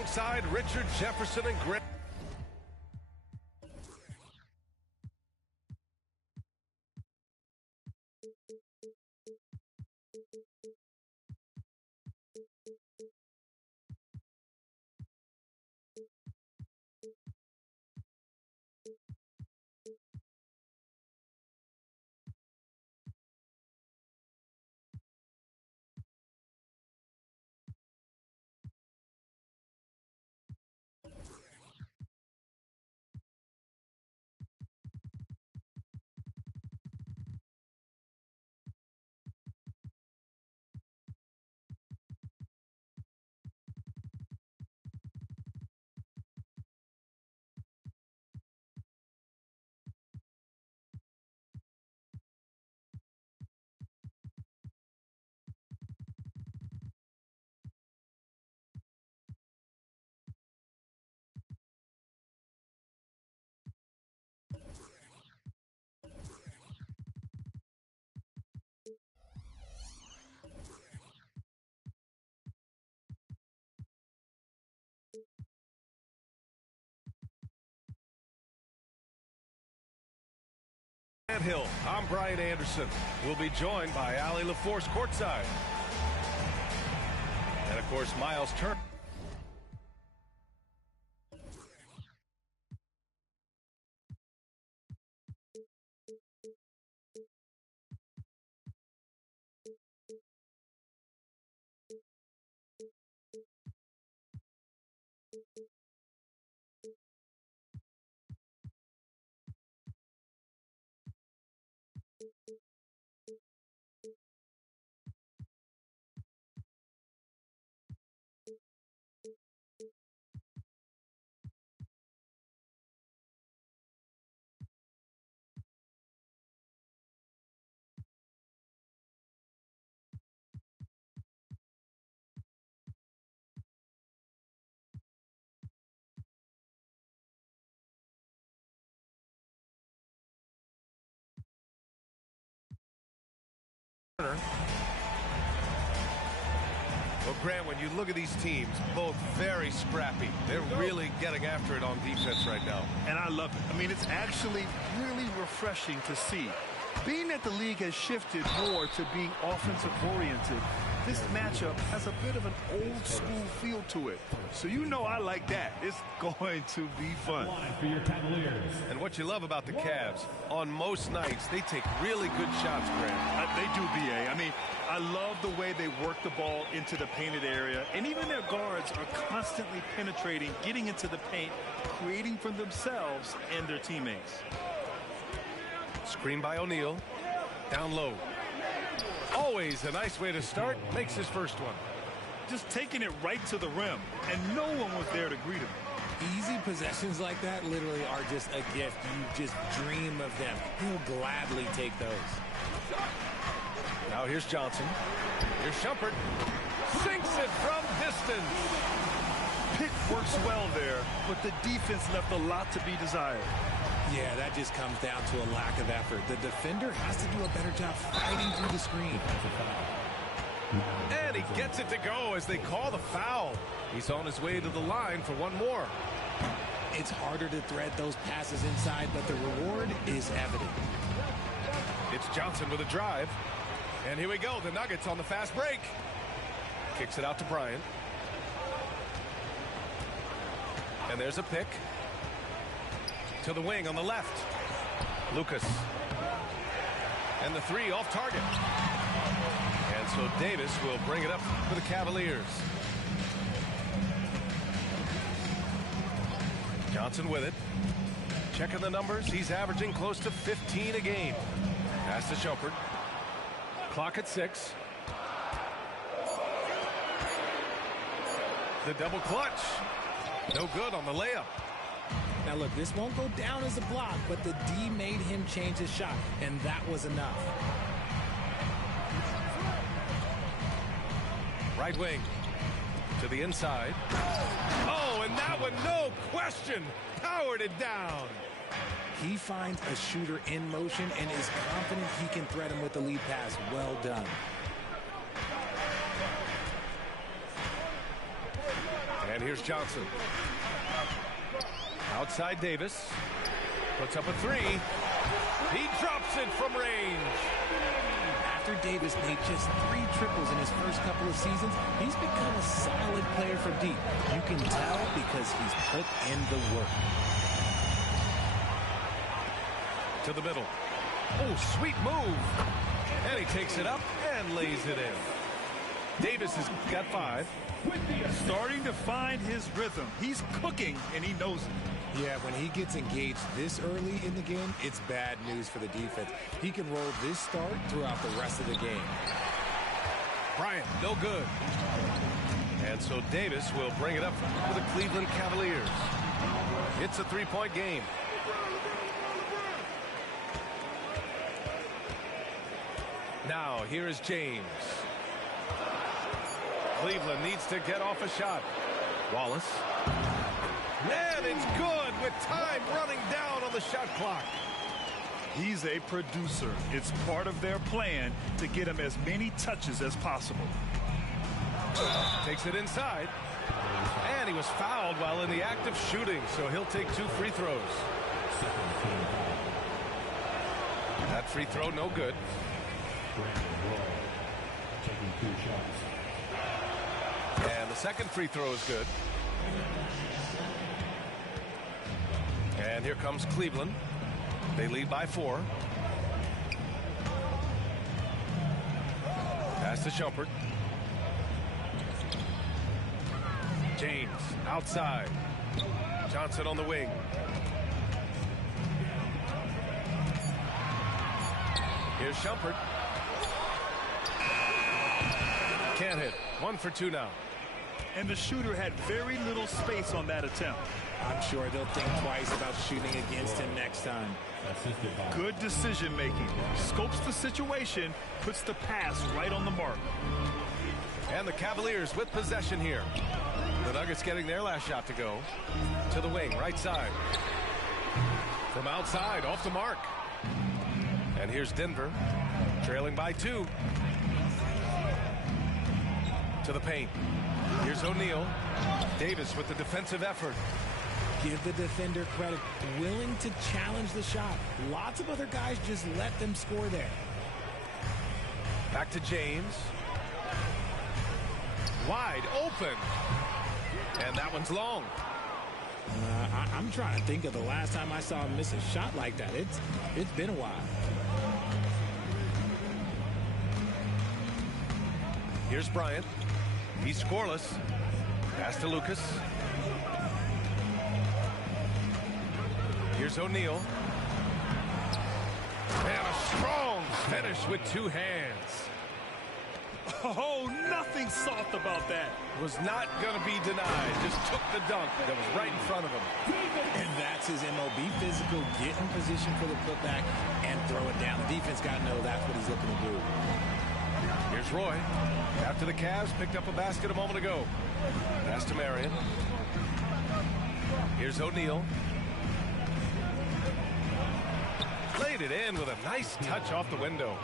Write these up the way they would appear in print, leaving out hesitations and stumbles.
alongside Richard Jefferson and Grant. Hill. I'm Brian Anderson. We'll be joined by Allie LaForce courtside. And of course, Miles Turner. Well, Grant, when you look at these teams, both very scrappy. They're really getting after it on defense right now. And I love it. I mean, it's actually really refreshing to see. Being that the league has shifted more to being offensive-oriented, this matchup has a bit of an old-school feel to it. So you know I like that. It's going to be fun. For your Cavaliers. And what you love about the Cavs, on most nights, they take really good shots, Grant. They do, B.A. I mean, I love the way they work the ball into the painted area. And even their guards are constantly penetrating, getting into the paint, creating for themselves and their teammates. Screen by O'Neal. Down low. Always a nice way to start. Makes his first one. Just taking it right to the rim, and no one was there to greet him. Easy possessions like that literally are just a gift. You just dream of them. He'll gladly take those. Now here's Johnson. Here's Shumpert. Sinks it from distance. Pick works well there, but the defense left a lot to be desired. Yeah, that just comes down to a lack of effort. The defender has to do a better job fighting through the screen. And he gets it to go as they call the foul. He's on his way to the line for one more. It's harder to thread those passes inside, but the reward is evident. It's Johnson with a drive. And here we go. The Nuggets on the fast break. Kicks it out to Bryant. And there's a pick. To the wing on the left. Lucas. And the three off target. And so Davis will bring it up for the Cavaliers. Johnson with it. Checking the numbers. He's averaging close to 15 a game. Pass to Shumpert. Clock at 6. The double clutch. No good on the layup. Now look, this won't go down as a block, but the D made him change his shot, and that was enough. Right wing to the inside. Oh, and that one, no question, powered it down. He finds a shooter in motion and is confident he can thread him with the lead pass. Well done. And And here's Johnson. Outside Davis. Puts up a three. He drops it from range. After Davis made just 3 triples in his first couple of seasons, he's become a solid player from deep. You can tell because he's put in the work. To the middle. Oh, sweet move. And he takes it up and lays it in. Davis has got 5. Starting to find his rhythm. He's cooking, and he knows it. Yeah, when he gets engaged this early in the game, it's bad news for the defense. He can roll this start throughout the rest of the game. Bryant, no good. And so Davis will bring it up for the Cleveland Cavaliers. It's a 3-point game. Now, here is James. Cleveland needs to get off a shot. Wallace. And it's good with time running down on the shot clock. He's a producer. It's part of their plan to get him as many touches as possible. Takes it inside. And he was fouled while in the act of shooting, so he'll take 2 free throws. That free throw, no good. And the second free throw is good. And here comes Cleveland. They lead by 4. Pass to Shumpert. James outside. Johnson on the wing. Here's Shumpert. Can't hit. 1 for 2 now. And the shooter had very little space on that attempt. I'm sure they'll think twice about shooting against him next time. Good decision making. Scopes the situation, puts the pass right on the mark. And the Cavaliers with possession here. The Nuggets getting their last shot to go. To the wing, right side. From outside, off the mark. And here's Denver, trailing by 2. To the paint. Here's O'Neal. Davis with the defensive effort. Give the defender credit. Willing to challenge the shot. Lots of other guys just let them score there. Back to James. Wide open. And that one's long. I'm trying to think of the last time I saw him miss a shot like that. It's been a while. Here's Bryant. He's scoreless. Pass to Lucas. Here's O'Neal. And a strong finish with 2 hands. Oh, nothing soft about that. Was not going to be denied. Just took the dunk that was right in front of him. And that's his MO. Be physical, get in position for the putback, and throw it down. The defense got to know that's what he's looking to do. Here's Roy. After the Cavs picked up a basket a moment ago. Pass to Marion. Here's O'Neal. Laid it in with a nice touch off the window.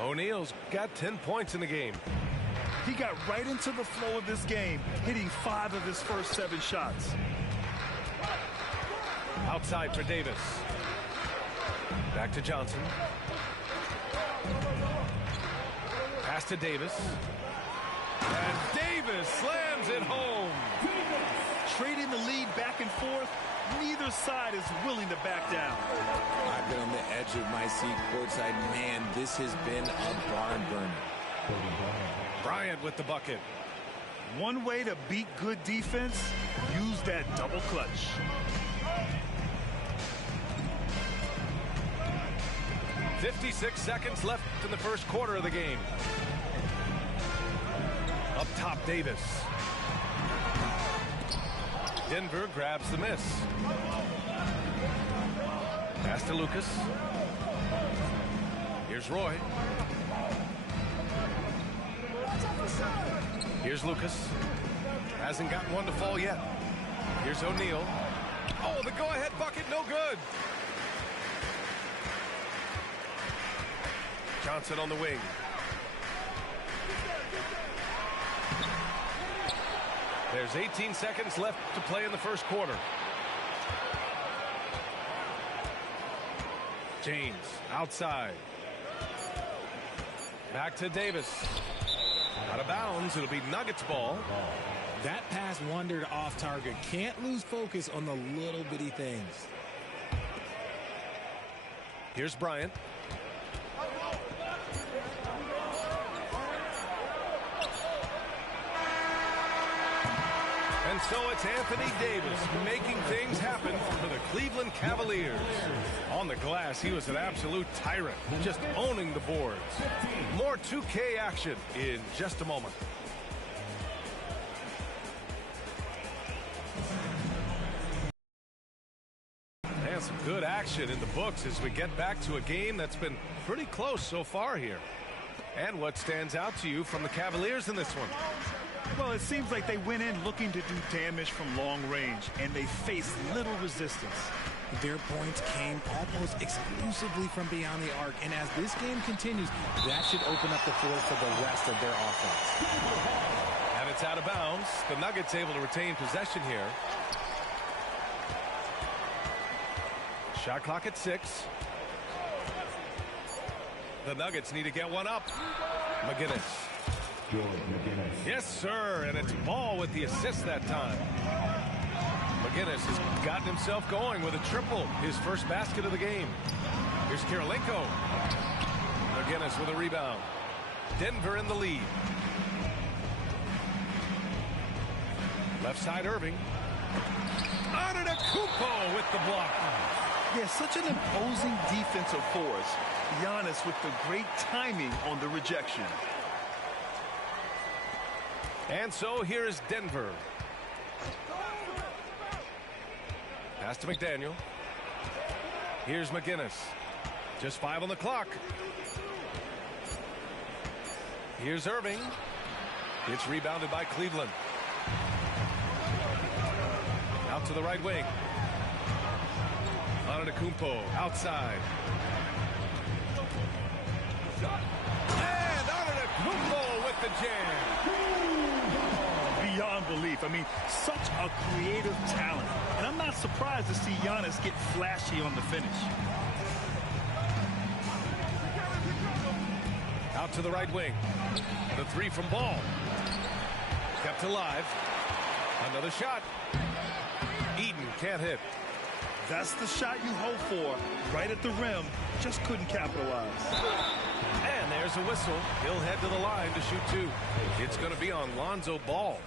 O'Neal's got 10 points in the game. He got right into the flow of this game, hitting 5 of his first 7 shots. Outside for Davis. Back to Johnson. Pass to Davis. And Davis slams it home. Trading the lead back and forth, neither side is willing to back down. I've been on the edge of my seat courtside. Man, this has been a barn burner. Bryant with the bucket. One way to beat good defense, use that double clutch. .56 seconds left in the first quarter of the game. Up top, Davis. Denver grabs the miss. Pass to Lucas. Here's Roy. Here's Lucas. Hasn't gotten one to fall yet. Here's O'Neal. Oh, the go-ahead bucket, no good. Johnson on the wing. There's 18 seconds left to play in the first quarter. James outside. Back to Davis. Out of bounds. It'll be Nuggets ball. That pass wandered off target. Can't lose focus on the little bitty things. Here's Bryant. And so it's Anthony Davis making things happen for the Cleveland Cavaliers. On the glass, he was an absolute tyrant, just owning the boards. More 2K action in just a moment. And some good action in the books as we get back to a game that's been pretty close so far here. And what stands out to you from the Cavaliers in this one? Well, it seems like they went in looking to do damage from long range, and they faced little resistance. Their points came almost exclusively from beyond the arc, and as this game continues, that should open up the floor for the rest of their offense. And it's out of bounds. The Nuggets able to retain possession here. Shot clock at 6. The Nuggets need to get one up. McGinnis. Yes, sir, and it's Ball with the assist that time. McGinnis has gotten himself going with a triple, his first basket of the game. Here's Kirilenko. McGinnis with a rebound. Denver in the lead. Left side, Irving. Antetokounmpo with the block. Yeah, such an imposing defensive force. Giannis with the great timing on the rejection. And so here is Denver. Pass to McDaniel. Here's McGinnis. Just 5 on the clock. Here's Irving. It's rebounded by Cleveland. Out to the right wing. Antetokounmpo outside. And Antetokounmpo with the jam. Beyond belief. I mean, such a creative talent. And I'm not surprised to see Giannis get flashy on the finish. Out to the right wing. The 3 from Ball. Kept alive. Another shot. Eden can't hit. That's the shot you hope for. Right at the rim. Just couldn't capitalize. And there's a whistle. He'll head to the line to shoot 2. It's going to be on Lonzo Ball.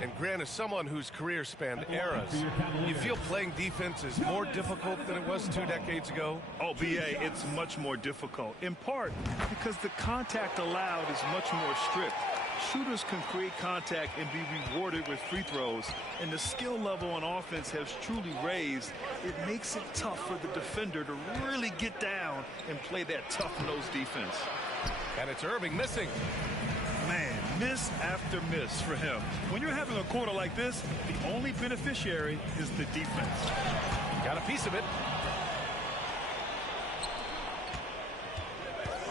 And Grant, as someone whose career spanned eras, you feel playing defense is more difficult than it was 2 decades ago? Oh, B.A., it's much more difficult. In part because the contact allowed is much more strict. Shooters can create contact and be rewarded with free throws, and the skill level on offense has truly raised. It makes it tough for the defender to really get down and play that tough-nosed defense. And it's Irving missing. Man, miss after miss for him. When you're having a quarter like this, the only beneficiary is the defense. Got a piece of it.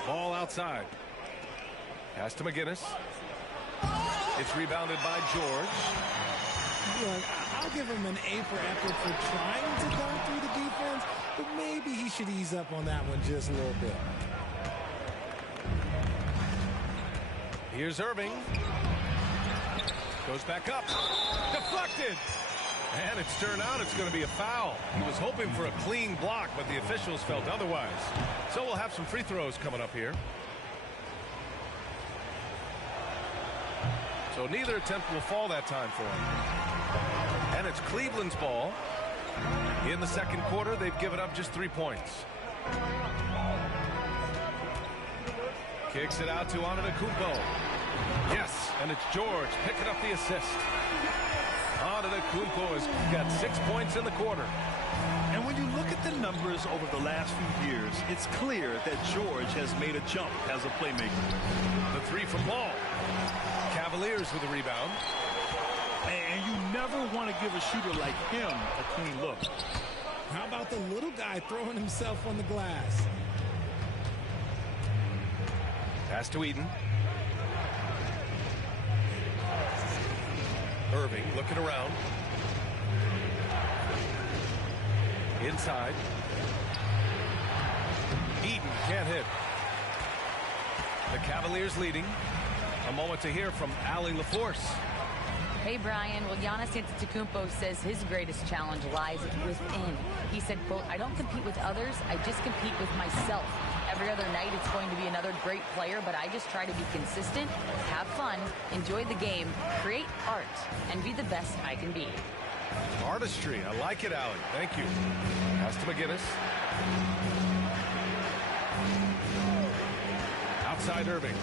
Ball outside. Pass to McGinnis. It's rebounded by George. Look, I'll give him an A for effort for trying to go through the defense, but maybe he should ease up on that one just a little bit. Here's Irving. Goes back up. Deflected. And it's turned out it's going to be a foul. He was hoping for a clean block, but the officials felt otherwise. So we'll have some free throws coming up here. So neither attempt will fall that time for him. And it's Cleveland's ball. In the second quarter, they've given up just 3 points. Kicks it out to Antetokounmpo. Yes, and it's George picking up the assist. Antetokounmpo has got 6 points in the quarter. And when you look at the numbers over the last few years, it's clear that George has made a jump as a playmaker. The 3 from Ball. Cavaliers with a rebound. And you never want to give a shooter like him a clean look. How about the little guy throwing himself on the glass? Pass to Eden. Irving looking around. Inside. Eden can't hit. The Cavaliers leading. A moment to hear from Allie LaForce. Hey, Brian. Well, Giannis Antetokounmpo says his greatest challenge lies within. He said, quote, "I don't compete with others. I just compete with myself. Every other night it's going to be another great player, but I just try to be consistent, have fun, enjoy the game, create art, and be the best I can be." Artistry. I like it, Allie. Thank you. Pass to McGinnis. Outside Irving.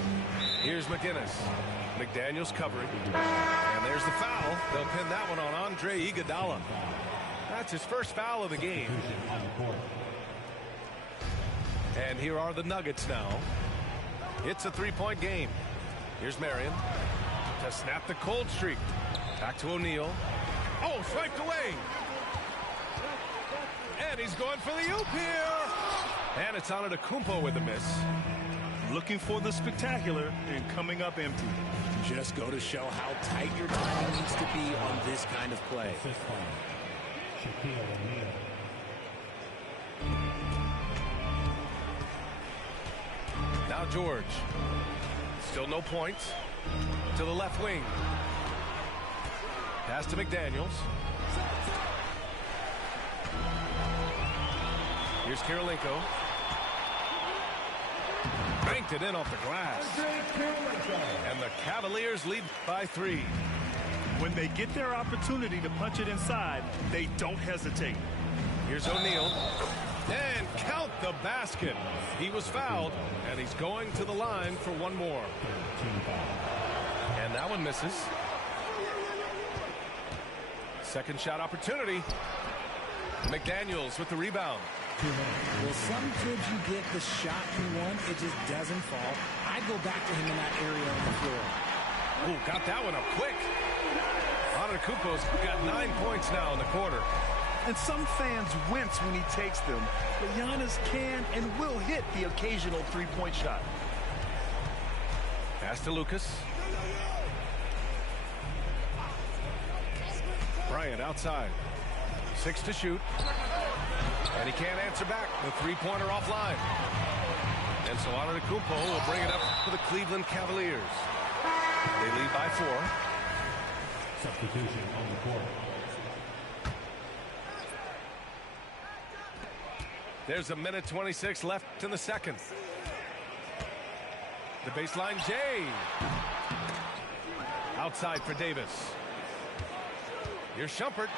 Here's McGinnis. McDaniels covering. And there's the foul. They'll pin that one on Andre Iguodala. That's his first foul of the game. And here are the Nuggets now. It's a three-point game. Here's Marion to snap the cold streak. Back to O'Neal. Oh, swiped away. And he's going for the oop here. And it's Antetokounmpo with a miss. Looking for the spectacular and coming up empty. Just go to show how tight your timing needs to be on this kind of play. Now George. Still no points. To the left wing. Pass to McDaniels. Here's Kirilenko. Banked it in off the glass. And the Cavaliers lead by 3. When they get their opportunity to punch it inside, they don't hesitate. Here's O'Neal. And count the basket. He was fouled, and he's going to the line for one more. And that one misses. Second shot opportunity. McDaniels with the rebound. Well, some kids you get the shot you want, it just doesn't fall. I'd go back to him in that area on the floor. Oh, got that one up quick. Antetokounmpo's got 9 points now in the quarter. And some fans wince when he takes them, but Giannis can and will hit the occasional three-point shot. Pass to Lucas. Bryant outside. 6 to shoot. And he can't answer back. The three-pointer offline. And so Antetokounmpo will bring it up for the Cleveland Cavaliers. They lead by 4. Substitution on the court. There's a minute 26 left in the second. The baseline, Jay. Outside for Davis. Here's Shumpert.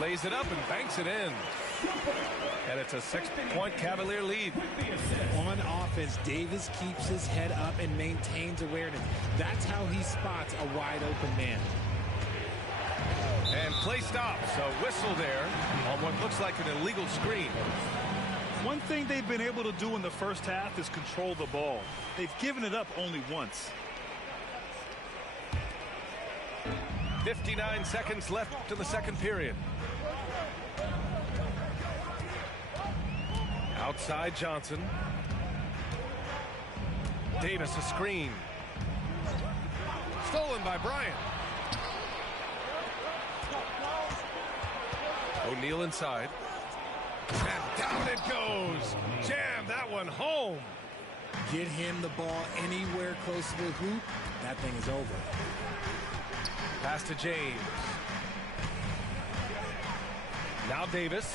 Lays it up and banks it in. And it's a 6-point Cavalier lead. On offense, Davis keeps his head up and maintains awareness. That's how he spots a wide open man. And play stops. A whistle there on what looks like an illegal screen. One thing they've been able to do in the first half is control the ball. They've given it up only once. 59 seconds left in the second period. Outside Johnson. Davis a screen. Stolen by Bryant. O'Neal inside. And down it goes. Jam that one home. Get him the ball anywhere close to the hoop, that thing is over. Pass to James. Now Davis.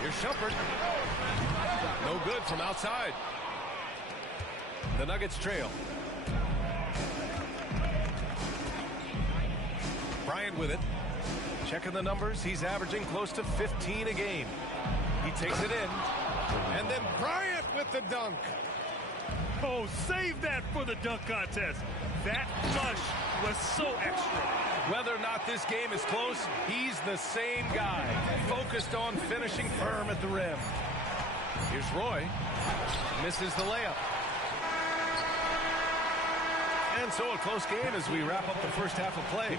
Here's Shumpert. No good from outside. The Nuggets trail. Bryant with it. Checking the numbers. He's averaging close to 15 a game. He takes it in. And then Bryant with the dunk. Oh, save that for the dunk contest. That flush was so extra. Whether or not this game is close, he's the same guy, focused on finishing firm at the rim. Here's Roy. Misses the layup. And so a close game as we wrap up the first half of play.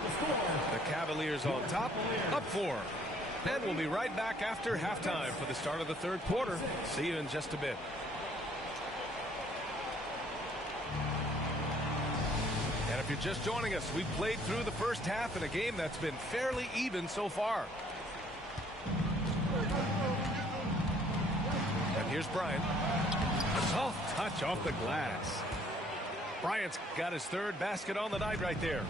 The Cavaliers on top, up 4. And we'll be right back after halftime for the start of the third quarter. See you in just a bit. If you're just joining us, we've played through the first half in a game that's been fairly even so far. And here's Bryant. A soft touch off the glass. Bryant's got his third basket on the night right there.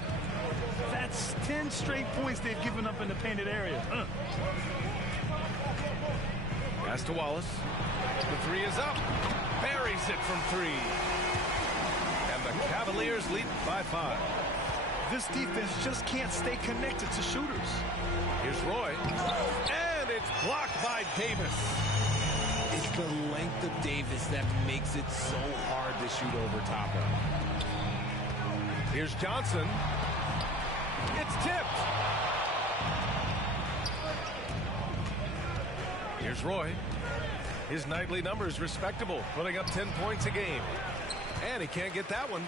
That's 10 straight points they've given up in the painted area. Pass to Wallace. The three is up. Buries it from three. And the Cavaliers lead by 5. This defense just can't stay connected to shooters. Here's Roy. And it's blocked by Davis. It's the length of Davis that makes it so hard to shoot over top of. Here's Johnson. It's tipped. Here's Roy. His nightly numbers respectable, putting up 10 points a game. And he can't get that one.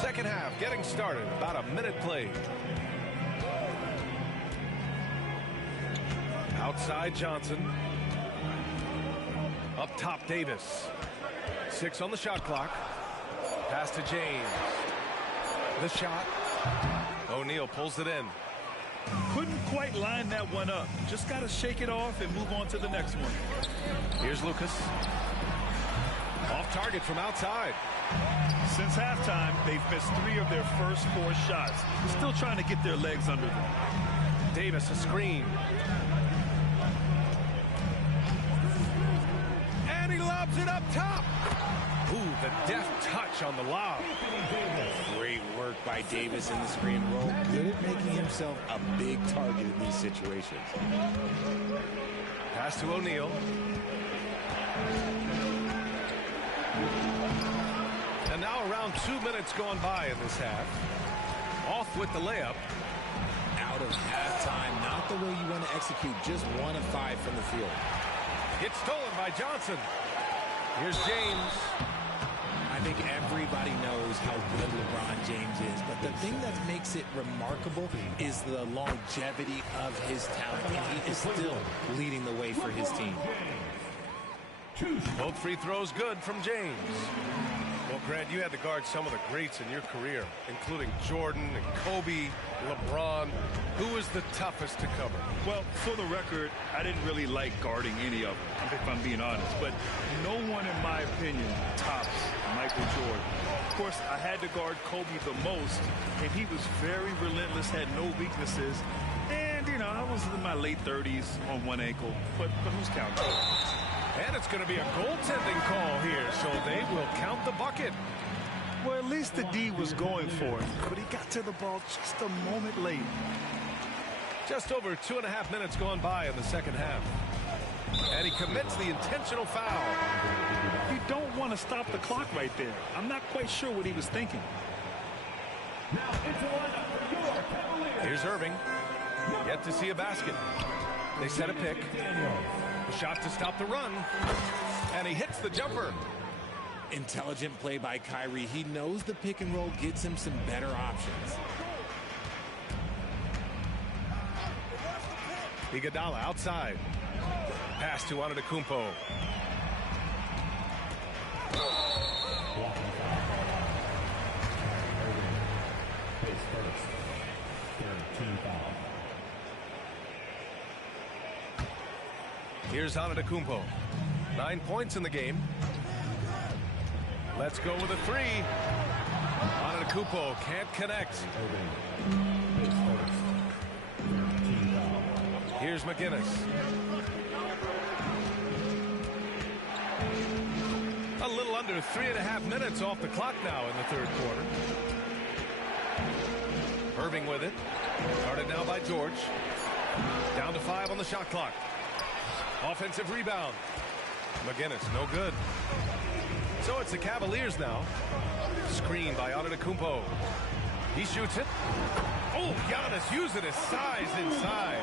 Second half getting started. About a minute played. Outside Johnson. Up top Davis. 6 on the shot clock. Pass to James. The shot. O'Neal pulls it in. Couldn't quite line that one up. Just got to shake it off and move on to the next one. Here's Lucas. Off target from outside. Since halftime, they've missed 3 of their first 4 shots. They're still trying to get their legs under them. Davis a screen. And he lobs it up top. Ooh, the deft touch on the lob. Great work by Davis in the screen roll. Good at making himself a big target in these situations. Pass to O'Neal. And now around 2 minutes gone by in this half. Off with the layup. Out of halftime, not the way you want to execute. Just 1 of 5 from the field. It's stolen by Johnson. Here's James. I think everybody knows how good LeBron James is, but the thing that makes it remarkable is the longevity of his talent, and he is still leading the way for his team. Both free throws good from James. Well, Grant, you had to guard some of the greats in your career, including Jordan and Kobe, LeBron. Who was the toughest to cover? Well, for the record, I didn't really like guarding any of them, if I'm being honest. But no one, in my opinion, tops Michael Jordan. Of course, I had to guard Kobe the most, and he was very relentless, had no weaknesses. And, you know, I was in my late 30s on one ankle, but who's counting? And it's going to be a goaltending call here, so they will count the bucket. Well, at least the D was going for it, but he got to the ball just a moment late. Just over 2.5 minutes gone by in the second half. And he commits the intentional foul. You don't want to stop the clock right there. I'm not quite sure what he was thinking. Here's Irving. Yet to see a basket. They set a pick. A shot to stop the run. And he hits the jumper. Intelligent play by Kyrie. He knows the pick and roll gets him some better options. Iguodala outside. Pass to Antetokounmpo. Here's Antetokounmpo. 9 points in the game. Let's go with a 3. Antetokounmpo can't connect. Here's McGinnis. A little under 3.5 minutes off the clock now in the third quarter. Irving with it. Guarded now by George. Down to 5 on the shot clock. Offensive rebound. McGinnis, no good. So it's the Cavaliers now. Screen by Antetokounmpo. He shoots it. Oh, Giannis using his size inside.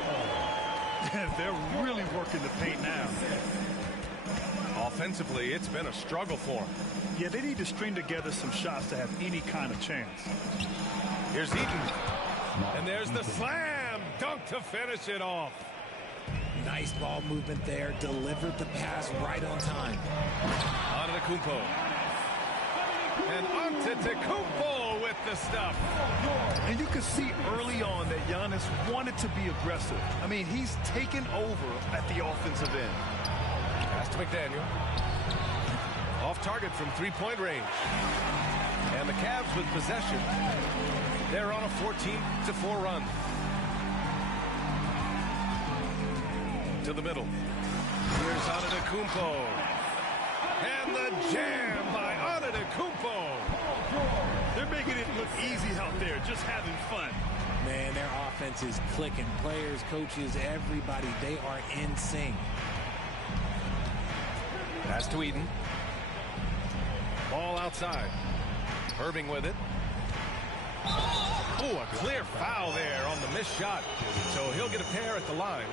They're really working the paint now. Offensively, it's been a struggle for him. Yeah, they need to string together some shots to have any kind of chance. Here's Eaton. And there's the slam dunk to finish it off. Nice ball movement there. Delivered the pass right on time. Antetokounmpo And Antetokounmpo with the stuff. And you could see early on that Giannis wanted to be aggressive. I mean, he's taken over at the offensive end. Pass to McDaniel. Off target from three-point range. And the Cavs with possession. They're on a 14-4 run. To the middle. Here's Antetokounmpo. And the jam by Antetokounmpo. They're making it look easy out there, just having fun. Man, their offense is clicking. Players, coaches, everybody, they are in sync. Pass to Eden. Ball outside. Irving with it. Oh, a clear foul there on the missed shot. So he'll get a pair at the line.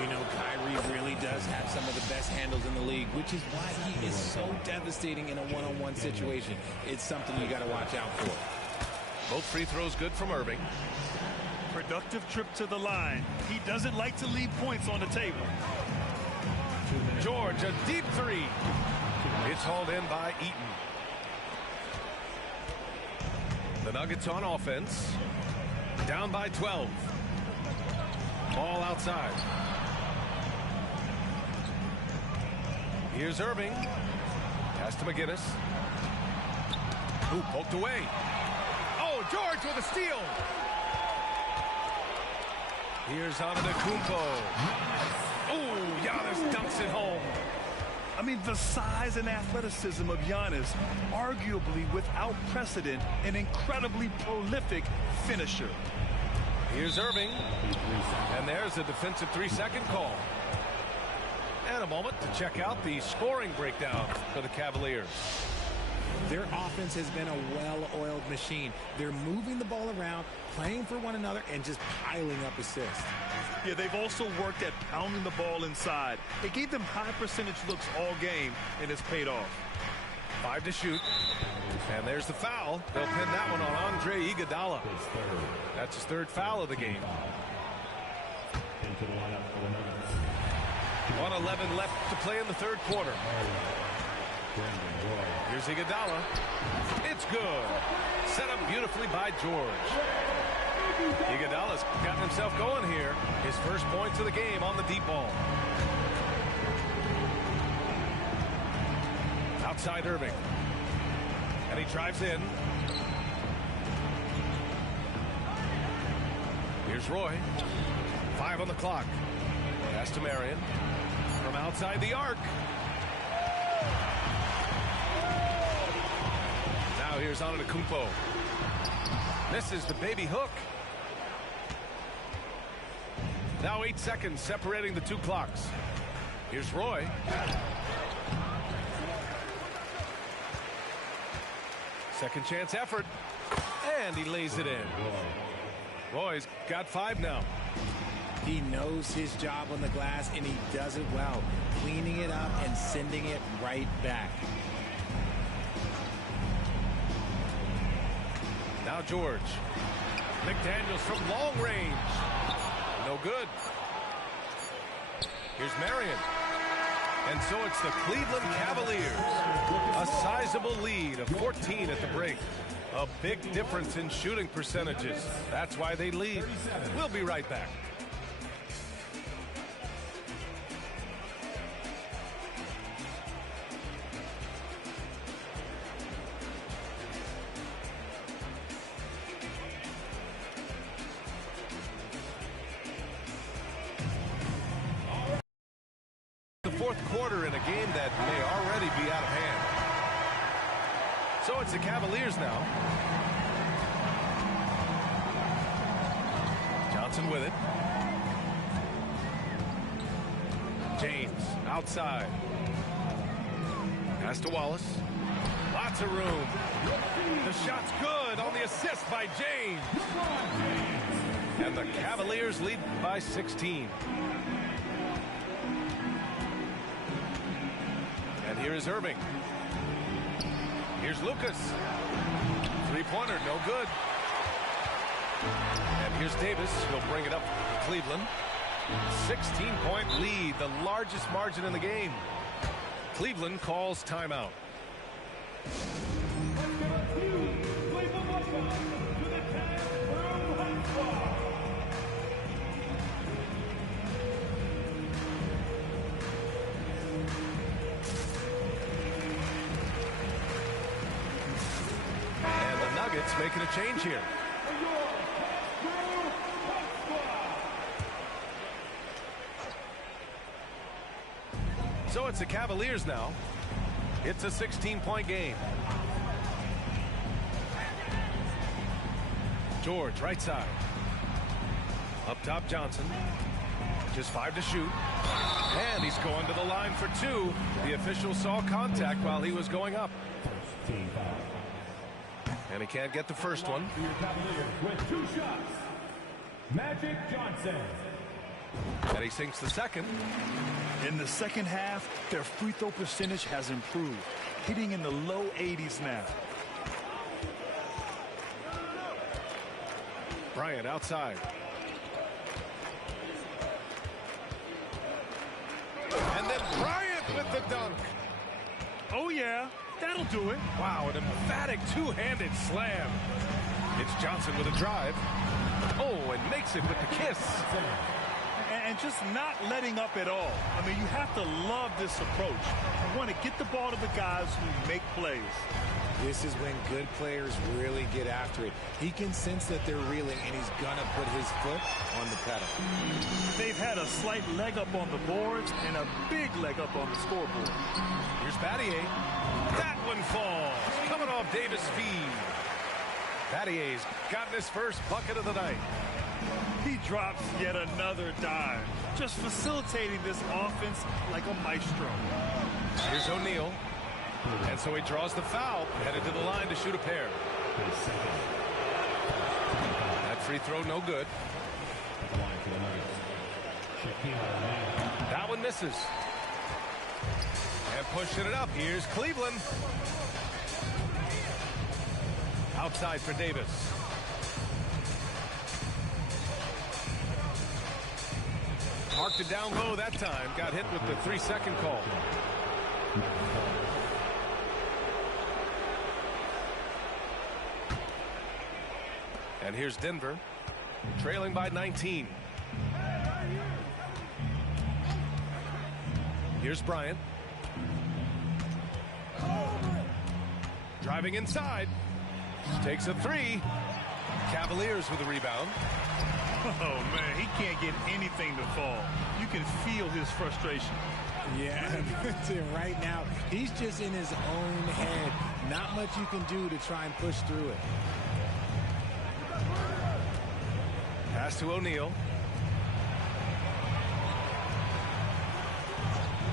You know, Kyrie really does have some of the best handles in the league, which is why he is so devastating in a one-on-one situation. It's something you got to watch out for. Both free throws good from Irving. Productive trip to the line. He doesn't like to leave points on the table. George, a deep three. It's hauled in by Eaton. The Nuggets on offense. Down by 12. Ball outside. Here's Irving. Pass to McGinnis. Ooh, poked away. Oh, George with a steal. Here's Antetokounmpo. Oh, Giannis dunks it home. I mean, the size and athleticism of Giannis, arguably without precedent, an incredibly prolific finisher. Here's Irving. And there's a defensive 3-second call. And a moment to check out the scoring breakdown for the Cavaliers. Their offense has been a well-oiled machine. They're moving the ball around, playing for one another, and just piling up assists. Yeah, they've also worked at pounding the ball inside. It gave them high percentage looks all game, and it's paid off. 5 to shoot. And there's the foul. They'll pin that one on Andre Iguodala. That's his third foul of the game. 1:11 left to play in the third quarter. Here's Iguodala. It's good. Set up beautifully by George. Iguodala's gotten himself going here. His first points of the game on the deep ball. Outside Irving. And he drives in. Here's Roy. 5 on the clock. Pass to Marion. From outside the arc. Now here's Antetokounmpo. Misses the baby hook. Now 8 seconds separating the two clocks. Here's Roy. Second chance effort. And he lays it in. Roy's got 5 now. He knows his job on the glass, and he does it well, cleaning it up and sending it right back. Now George. McDaniels from long range. No good. Here's Marion. And so it's the Cleveland Cavaliers. A sizable lead of 14 at the break. A big difference in shooting percentages. That's why they lead. We'll be right back. Fourth quarter in a game that may already be out of hand. So it's the Cavaliers now. Johnson with it. James outside. Pass to Wallace. Lots of room. The shot's good on the assist by James. And the Cavaliers lead by 16. And here is Irving. Here's Lucas. Three-pointer, no good. And here's Davis. He'll bring it up to Cleveland. 16-point lead, the largest margin in the game. Cleveland calls timeout. making a change here. So it's the Cavaliers now. It's a 16-point game. George, right side. Up top, Johnson. Just 5 to shoot. And he's going to the line for 2. The official saw contact while he was going up. And he can't get the first one. With 2 shots, Magic Johnson. And he sinks the second. In the second half, their free throw percentage has improved, hitting in the low 80s now. Bryant outside. And then Bryant with the dunk. Oh, yeah, that'll do it. Wow, an emphatic two-handed slam. It's Johnson with a drive. Oh, and makes it with the kiss. And just not letting up at all. I mean, you have to love this approach. You want to get the ball to the guys who make plays. This is when good players really get after it. He can sense that they're reeling, and he's going to put his foot on the pedal. They've had a slight leg up on the boards and a big leg up on the scoreboard. Here's Battier. That one falls. Coming off Davis' feed. Battier's gotten his first bucket of the night. He drops yet another dime, just facilitating this offense like a maestro. Here's O'Neal. And so he draws the foul, headed to the line to shoot a pair. That free throw no good. That one misses. And pushing it up, here's Cleveland. Outside for Davis. Marked it down low that time. Got hit with the 3-second call. And here's Denver, trailing by 19. Here's Bryant. Driving inside. Takes a 3. Cavaliers with a rebound. Oh, man, he can't get anything to fall. You can feel his frustration. Yeah, right now, he's just in his own head. Not much you can do to try and push through it. Pass to O'Neal.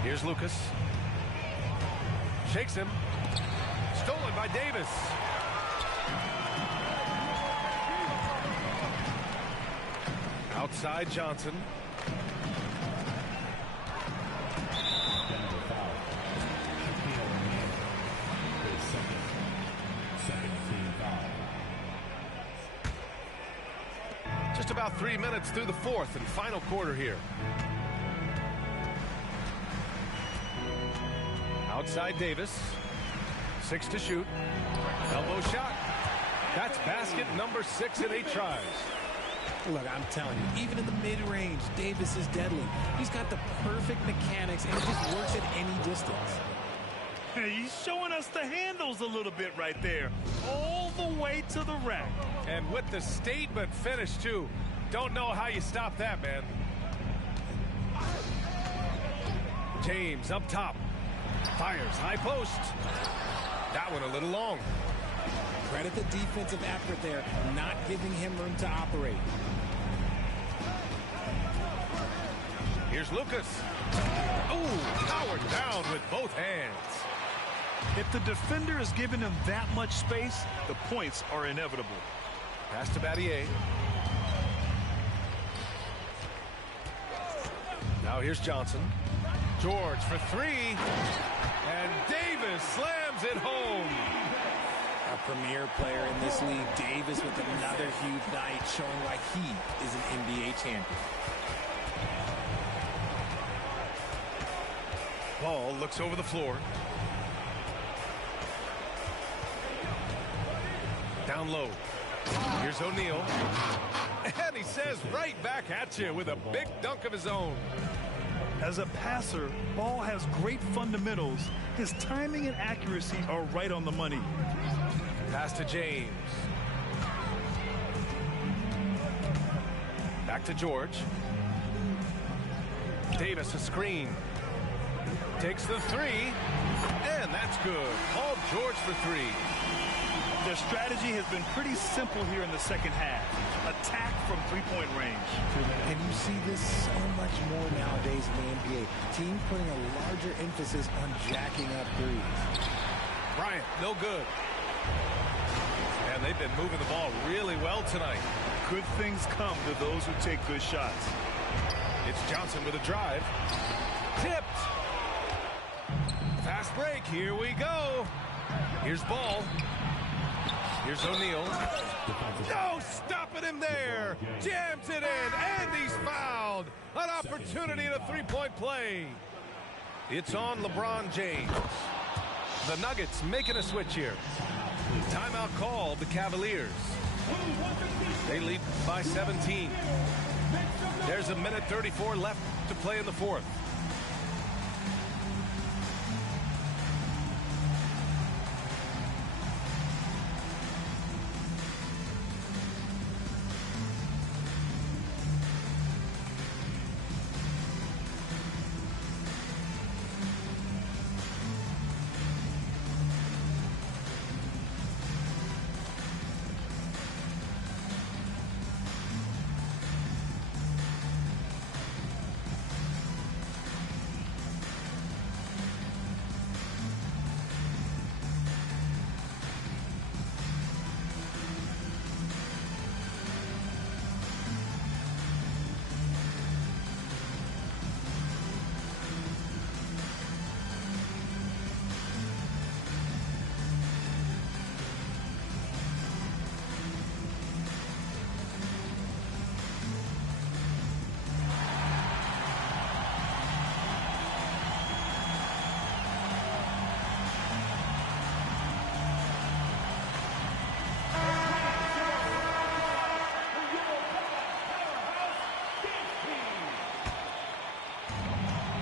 Here's Lucas. Shakes him. Stolen by Davis. Outside Johnson. Just about 3 minutes through the fourth and final quarter here. Outside Davis. 6 to shoot. Elbow shot. That's basket number 6 in 8 tries. Look, I'm telling you, even in the mid-range, Davis is deadly. He's got the perfect mechanics, and it just works at any distance. Hey, he's showing us the handles a little bit right there. All the way to the rack. And with the statement finish, too. Don't know how you stop that, man. James up top. Fires high post. That one a little long. Credit the defensive effort there, not giving him room to operate. Here's Lucas. Ooh, powered down with both hands. If the defender is giving him that much space, the points are inevitable. Pass to Battier. Now here's Johnson. George for 3. And Davis slams it home. A premier player in this league, Davis, with another huge night, showing why he is an NBA champion. Ball looks over the floor. Down low. Here's O'Neal. And he says right back at you with a big dunk of his own. As a passer, Ball has great fundamentals. His timing and accuracy are right on the money. Pass to James. Back to George. Davis a screen. Takes the three. And that's good. Paul George for three. Their strategy has been pretty simple here in the second half. Attack from three-point range. And you see this so much more nowadays in the NBA. Teams putting a larger emphasis on jacking up threes. Bryant, no good. And they've been moving the ball really well tonight. Good things come to those who take good shots. It's Johnson with a drive. Tipped. Fast break. Here we go. Here's Ball. Here's O'Neal. No, stopping him there. Jams it in, and he's fouled. An opportunity in a three-point play. It's on LeBron James. The Nuggets making a switch here. Timeout called the Cavaliers. They lead by 17. There's a minute 34 left to play in the fourth.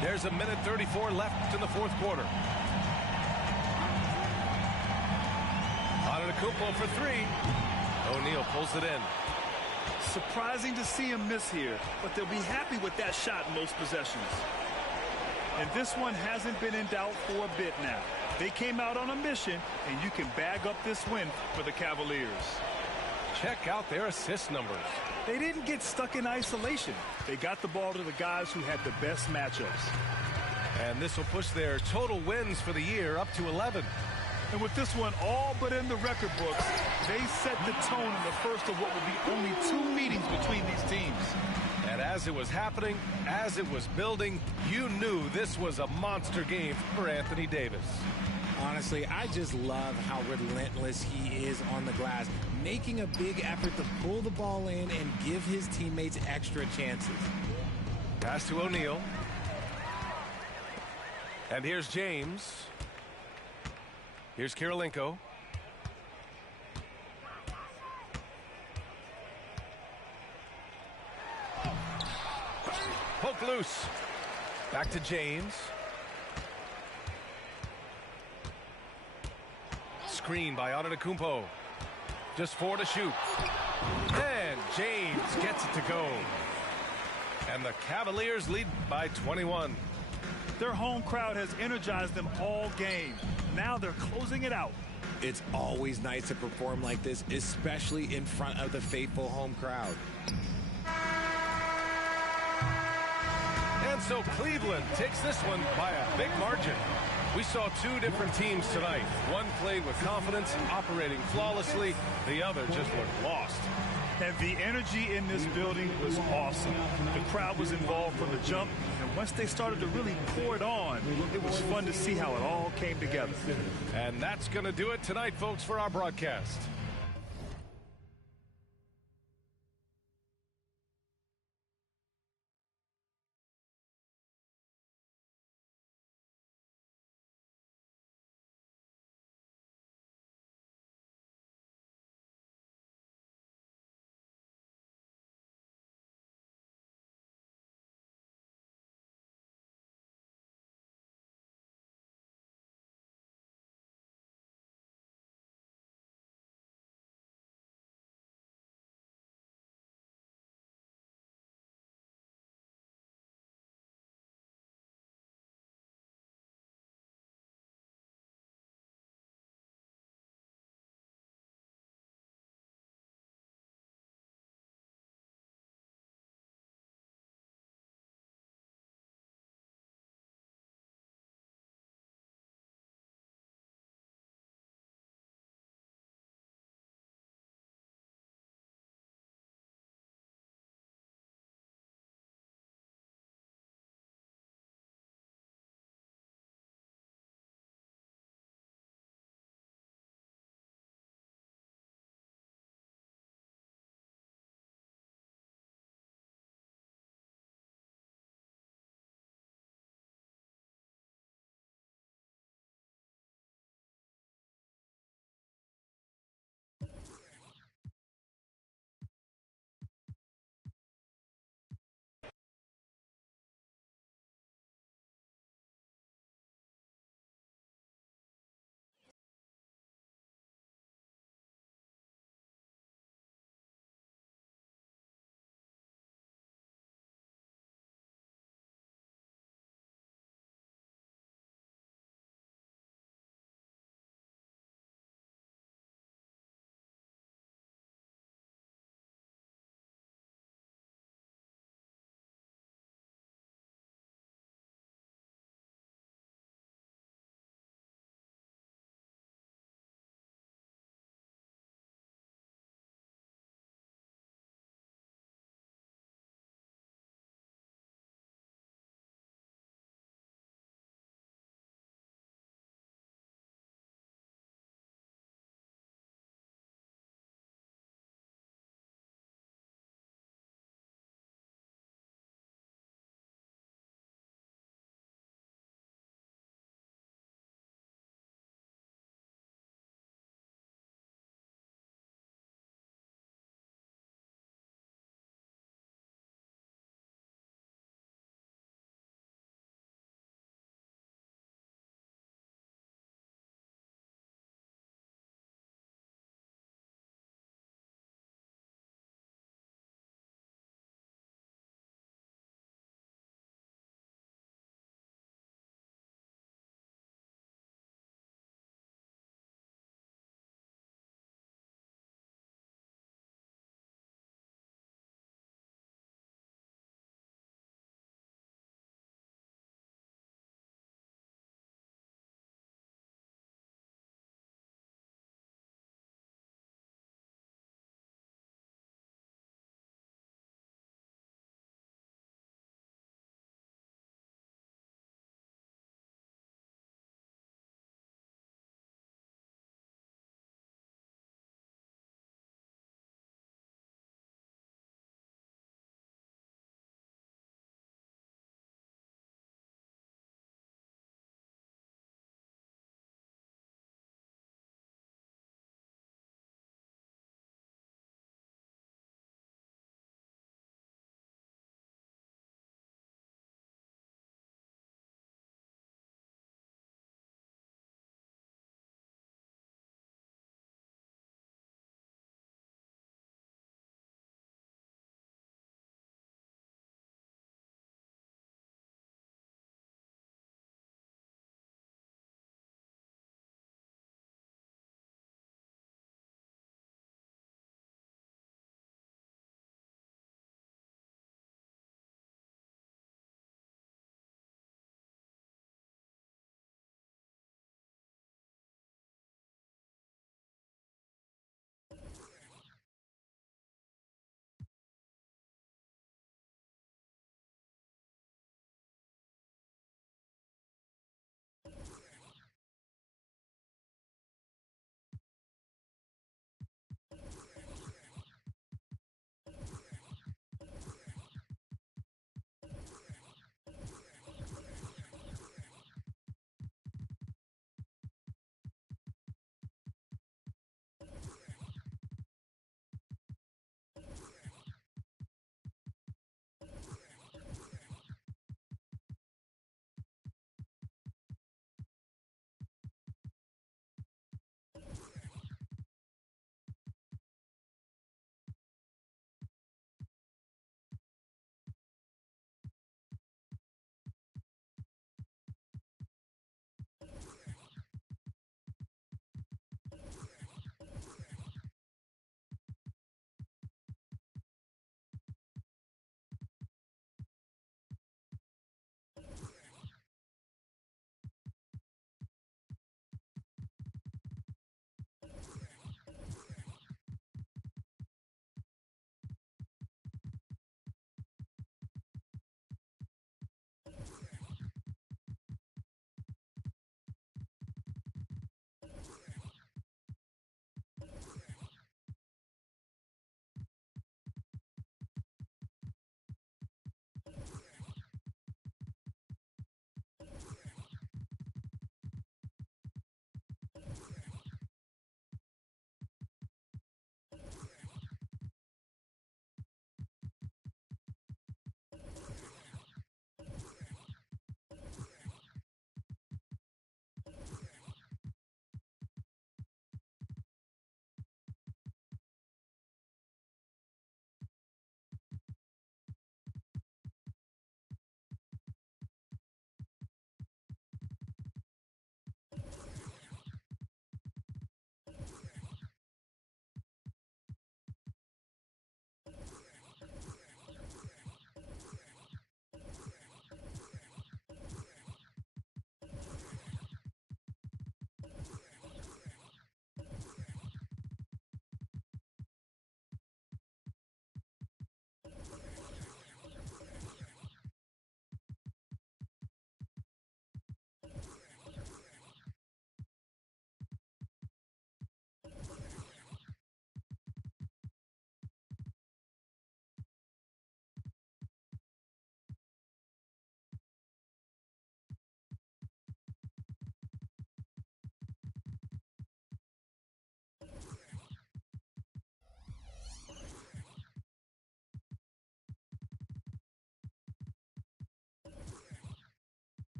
There's a minute 34 left in the fourth quarter. Antetokounmpo for three. O'Neal pulls it in. Surprising to see him miss here, but they'll be happy with that shot in most possessions. And this one hasn't been in doubt for a bit now. They came out on a mission, and you can bag up this win for the Cavaliers. Check out their assist numbers. They didn't get stuck in isolation. They got the ball to the guys who had the best matchups. And this will push their total wins for the year up to 11. And with this one all but in the record books, they set the tone in the first of what will be only 2 meetings between these teams. And as it was happening, as it was building, you knew this was a monster game for Anthony Davis. Honestly, I just love how relentless he is on the glass, making a big effort to pull the ball in and give his teammates extra chances. Pass to O'Neal. And here's James. Here's Kirilenko. Poke loose. Back to James. Screen by Antetokounmpo. Just 4 to shoot. And James gets it to go. And the Cavaliers lead by 21. Their home crowd has energized them all game. Now they're closing it out. It's always nice to perform like this, especially in front of the faithful home crowd. And so Cleveland takes this one by a big margin. We saw 2 different teams tonight. One played with confidence, operating flawlessly. The other just looked lost. And the energy in this building was awesome. The crowd was involved from the jump, and once they started to really pour it on, it was fun to see how it all came together. And that's going to do it tonight, folks, for our broadcast.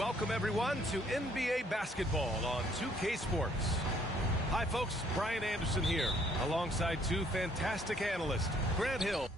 welcome everyone to NBA basketball on 2K Sports. Hi folks, Brian Anderson here, alongside two fantastic analysts, Grant Hill.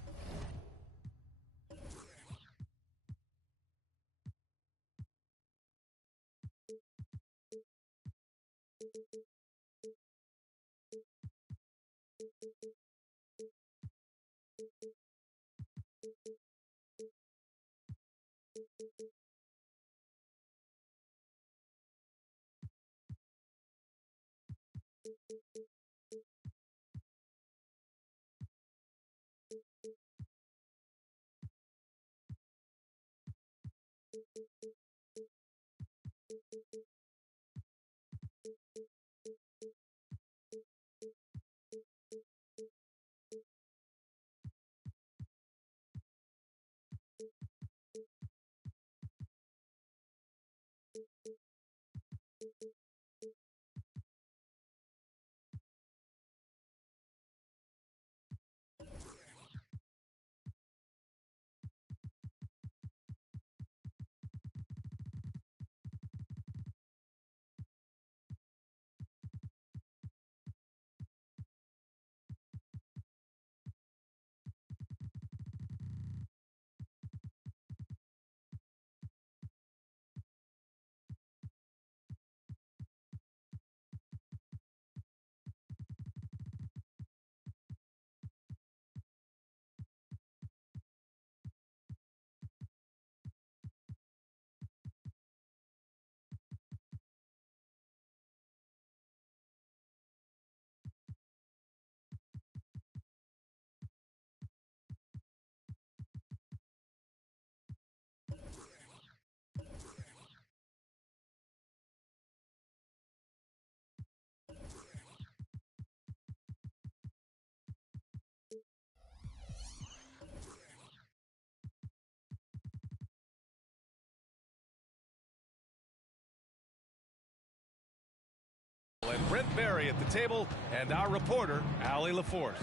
And Brent Barry at the table, and our reporter, Allie LaForce.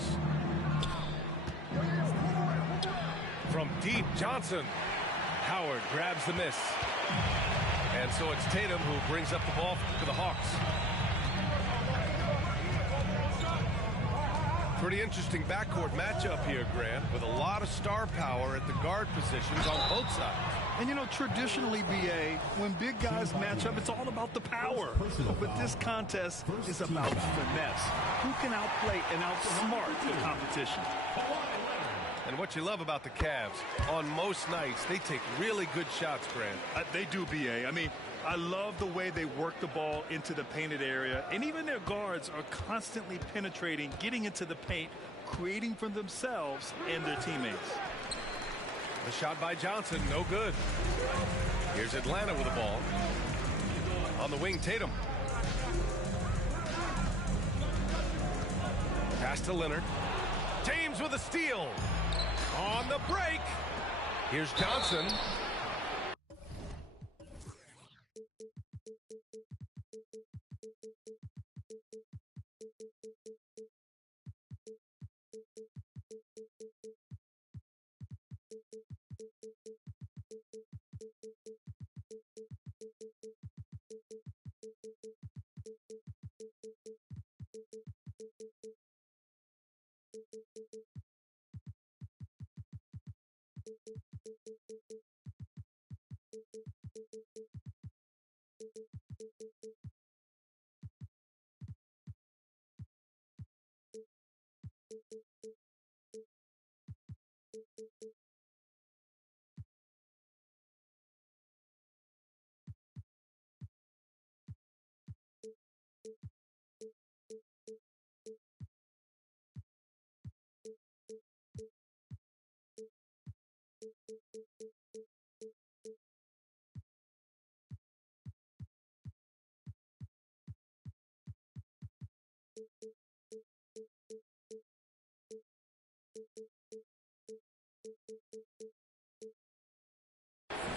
From deep, Johnson. Howard grabs the miss. And so it's Tatum who brings up the ball for the Hawks. Pretty interesting backcourt matchup here, Grant, with a lot of star power at the guard positions on both sides. And, you know, traditionally, B.A., when big guys match up, it's all about the power. But this contest is about finesse. Who can outplay and outsmart the competition? And what you love about the Cavs, on most nights, they take really good shots, Grant. They do, B.A. I mean, I love the way they work the ball into the painted area. And even their guards are constantly penetrating, getting into the paint, creating for themselves and their teammates. The shot by Johnson, no good. Here's Atlanta with the ball. On the wing, Tatum. Pass to Leonard. James with a steal. On the break. Here's Johnson.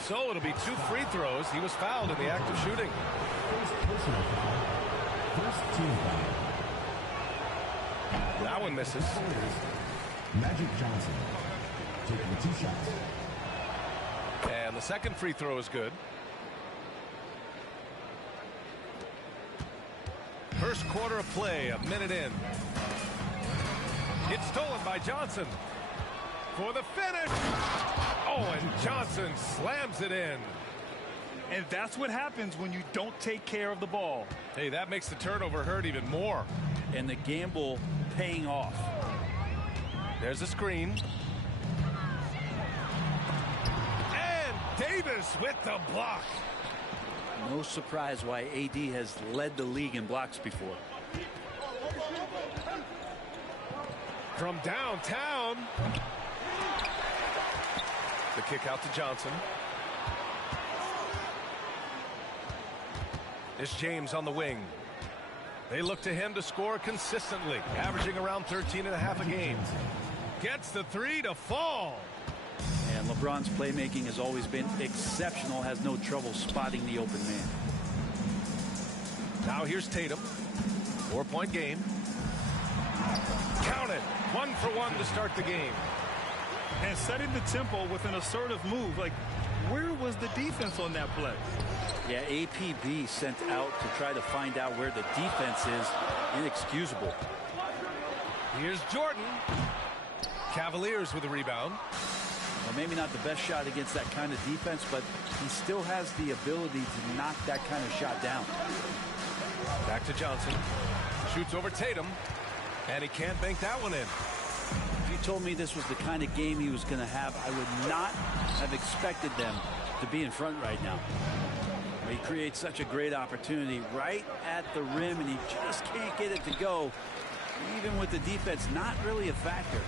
So it'll be 2 free throws. He was fouled in the act of shooting. First team foul. That one misses. Magic Johnson taking 2 shots. And the second free throw is good. First quarter of play, a minute in. It's stolen by Johnson. For the finish. Oh, and Johnson slams it in. And that's what happens when you don't take care of the ball. Hey, that makes the turnover hurt even more. And the gamble paying off. There's a screen. And Davis with the block. No surprise why AD has led the league in blocks before. From downtown. The kick out to Johnson. It's James on the wing. They look to him to score consistently, averaging around 13.5 a game. Gets the three to fall. And LeBron's playmaking has always been exceptional, has no trouble spotting the open man. Now here's Tatum. 4-point game. Count it. 1 for 1 to start the game. And setting the tempo with an assertive move. Like, where was the defense on that play? Yeah, APB sent out to try to find out where the defense is. Inexcusable. Here's Jordan. Cavaliers with a rebound. Well, maybe not the best shot against that kind of defense, but he still has the ability to knock that kind of shot down. Back to Johnson. Shoots over Tatum. And he can't bank that one in. If you told me this was the kind of game he was going to have, I would not have expected them to be in front right now. He creates such a great opportunity right at the rim, and he just can't get it to go. Even with the defense not really a factor.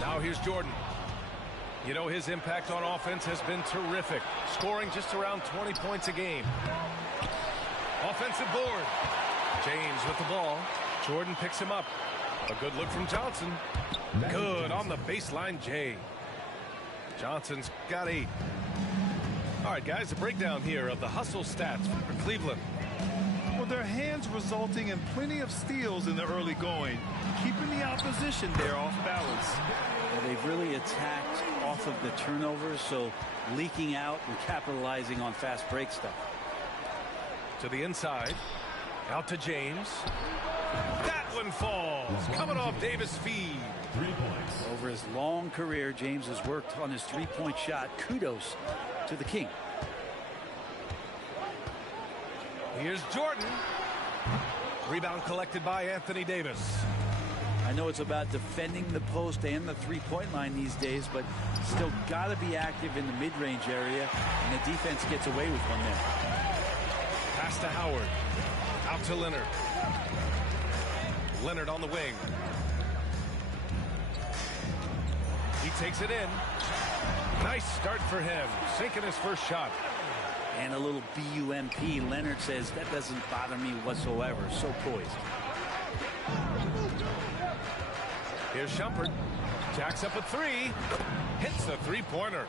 Now here's Jordan. You know, his impact on offense has been terrific, scoring just around 20 points a game. Offensive board. James with the ball. Jordan picks him up. A good look from Johnson. Good on the baseline, Jay. Johnson's got 8. All right, guys, a breakdown here of the hustle stats for Cleveland. Well, their hands resulting in plenty of steals in the early going, keeping the opposition there off balance. Well, they've really attacked off of the turnovers, so leaking out and capitalizing on fast break stuff. To the inside. Out to James. That one falls. Coming off Davis' feed. 3 points. Over his long career, James has worked on his three-point shot. Kudos to the King. Here's Jordan. Rebound collected by Anthony Davis. I know it's about defending the post and the three-point line these days, but still got to be active in the mid-range area, and the defense gets away with one there. Pass to Howard. Out to Leonard. Leonard on the wing. He takes it in. Nice start for him. Sinking his first shot. And a little BUMP. Leonard says, that doesn't bother me whatsoever. So poised. Here's Shumpert. Jacks up a 3. Hits the three-pointer.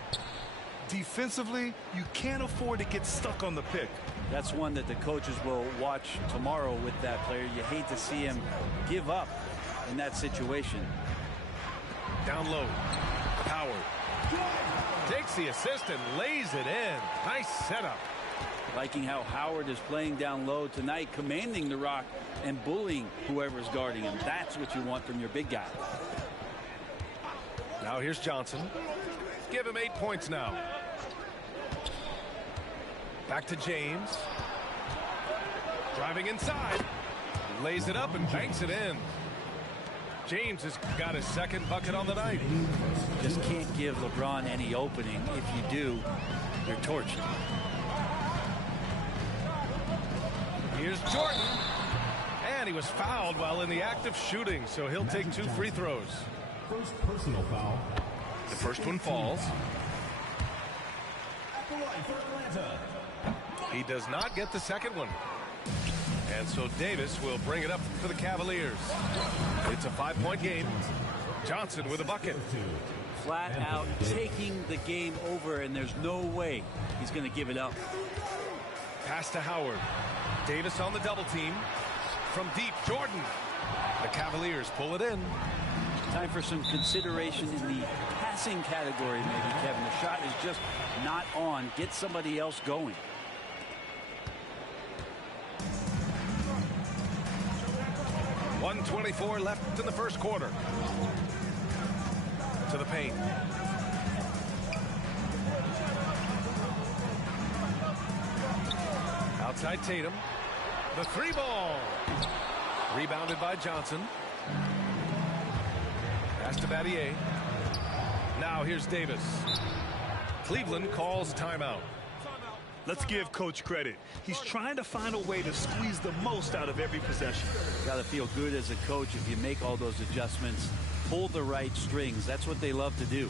Defensively, you can't afford to get stuck on the pick. That's one that the coaches will watch tomorrow with that player. You hate to see him give up in that situation. Down low. Howard. Takes the assist and lays it in. Nice setup. Liking how Howard is playing down low tonight, commanding the rock and bullying whoever's guarding him. That's what you want from your big guy. Now here's Johnson. Give him 8 points now. Back to James. Driving inside. Lays it up and banks it in. James has got his second bucket on the night. Just can't give LeBron any opening. If you do, you're torched. Here's Jordan. And he was fouled while in the act of shooting, so he'll take 2 free throws. First personal foul. The first one falls. At the line for Atlanta. He does not get the second one. And so Davis will bring it up for the Cavaliers. It's a 5-point game. Johnson with a bucket. Flat out taking the game over, and there's no way he's going to give it up. Pass to Howard. Davis on the double team. From deep, Jordan. The Cavaliers pull it in. Time for some consideration in the passing category, maybe, Kevin. The shot is just not on. Get somebody else going. 1:24 left in the first quarter. To the paint. Outside Tatum. The three ball. Rebounded by Johnson. Pass to Battier. Now here's Davis. Cleveland calls timeout. Let's give Coach credit. He's trying to find a way to squeeze the most out of every possession. Got to feel good as a coach if you make all those adjustments, pull the right strings. That's what they love to do.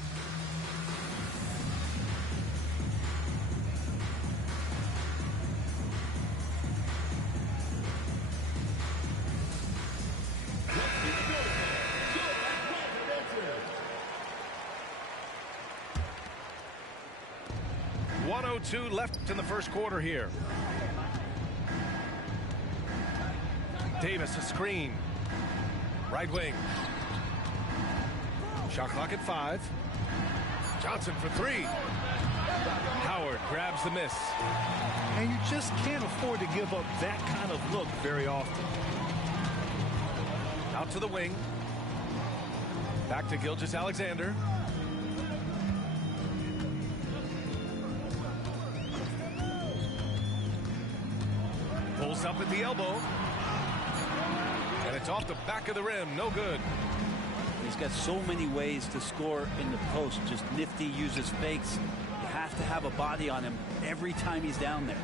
.102 left in the first quarter here. Davis a screen. Right wing. Shot clock at 5. Johnson for 3. Howard grabs the miss. And you just can't afford to give up that kind of look very often. Out to the wing. Back to Gilgeous-Alexander. Pulls up at the elbow. And it's off the back of the rim. No good. He's got so many ways to score in the post. Just nifty, uses fakes. You have to have a body on him every time he's down there.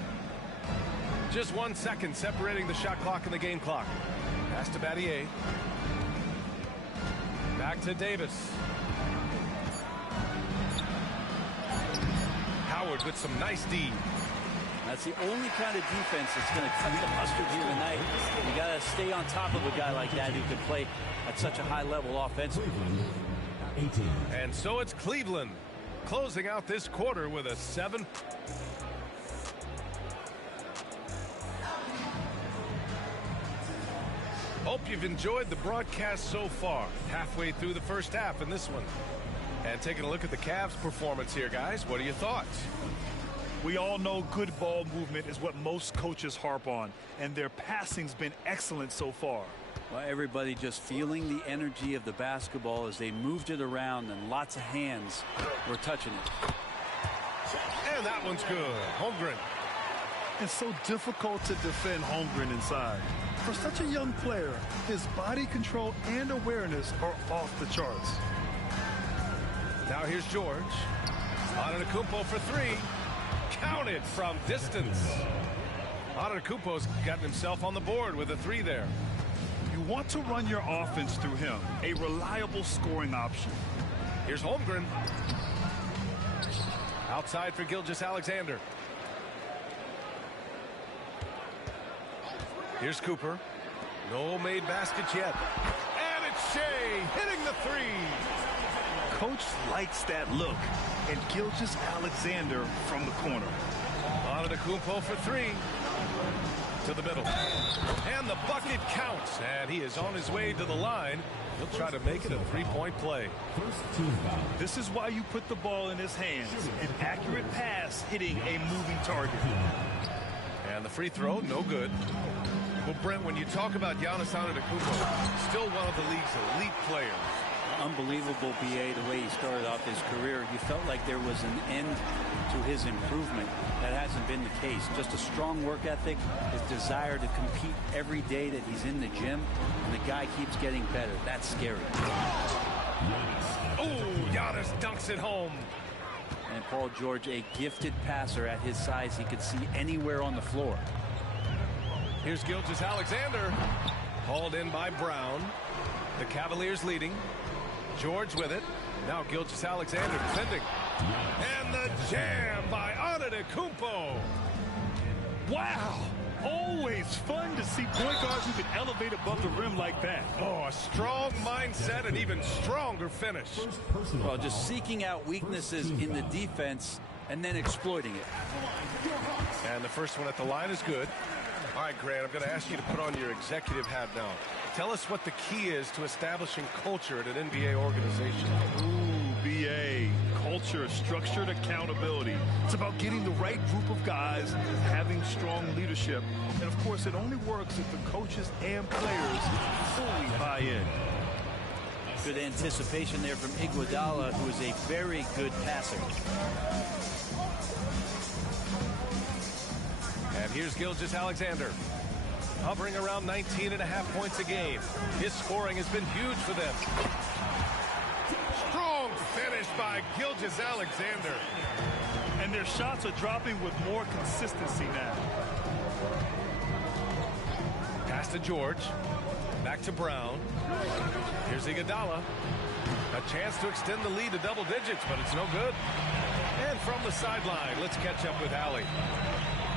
Just 1 second separating the shot clock and the game clock. Pass to Battier. Back to Davis. Howard with some nice D. That's the only kind of defense that's going to cut the mustard here tonight. You got to stay on top of a guy like that who can play at such a high level offensively. 18. And so it's Cleveland closing out this quarter with a 7. Hope you've enjoyed the broadcast so far. Halfway through the first half in this one. And taking a look at the Cavs' performance here, guys. What are your thoughts? We all know good ball movement is what most coaches harp on, and their passing's been excellent so far. Well, everybody just feeling the energy of the basketball as they moved it around, and lots of hands were touching it. And that one's good. Holmgren. It's so difficult to defend Holmgren inside. For such a young player, his body control and awareness are off the charts. Now here's George. Antetokounmpo for 3. Counted from distance. Antetokounmpo's gotten himself on the board with a 3 there. You want to run your offense through him, a reliable scoring option. Here's Holmgren. Outside for Gilgeous-Alexander. Here's Cooper. No made baskets yet. And it's Shea hitting the 3. Coach likes that look. And Gilgeous-Alexander from the corner. Antetokounmpo for 3. To the middle. And the bucket counts. And he is on his way to the line. He'll try to make it a 3-point play. First team foul. This is why you put the ball in his hands. An accurate pass hitting a moving target. And the free throw, no good. Well, Brent, when you talk about Giannis Antetokounmpo, still one of the league's elite players. Unbelievable, BA, the way he started off his career. You felt like there was an end to his improvement. That hasn't been the case. Just a strong work ethic, his desire to compete every day that he's in the gym, and the guy keeps getting better. That's scary. Oh, Giannis dunks it home. And Paul George, a gifted passer at his size. He could see anywhere on the floor. Here's Gilgeous-Alexander. Hauled in by Brown. The Cavaliers leading. George with it. Now Gilgeous-Alexander defending. And the jam by Antetokounmpo. Wow. Always fun to see point guards who can elevate above the rim like that. Oh, a strong mindset and even stronger finish. First personal Well, just seeking out weaknesses in the defense and then exploiting it. And the first one at the line is good. All right, Grant, I'm going to ask you to put on your executive hat now. Tell us what the key is to establishing culture at an NBA organization. Ooh, BA. culture of structured accountability. It's about getting the right group of guys, having strong leadership. And, of course, it only works if the coaches and players fully buy in. Good anticipation there from Iguodala, who is a very good passer. And here's Gilgeous-Alexander, hovering around 19.5 points a game. His scoring has been huge for them. Strong finish by Gilgeous-Alexander. And their shots are dropping with more consistency now. Pass to George. Back to Brown. Here's Iguodala. A chance to extend the lead to double digits, but it's no good. And from the sideline, let's catch up with Allie.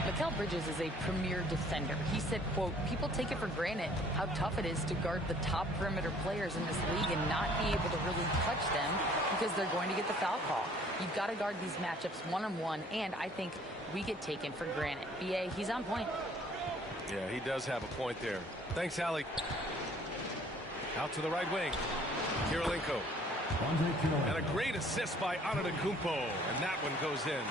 Mikal Bridges is a premier defender. He said, quote, people take it for granted how tough it is to guard the top perimeter players in this league and not be able to really touch them because they're going to get the foul call. You've got to guard these matchups one-on-one, and I think we get taken for granted. BA, he's on point. Yeah, he does have a point there. Thanks, Allie. Out to the right wing. Kirilenko. And a great assist by Antetokounmpo. And that one goes in.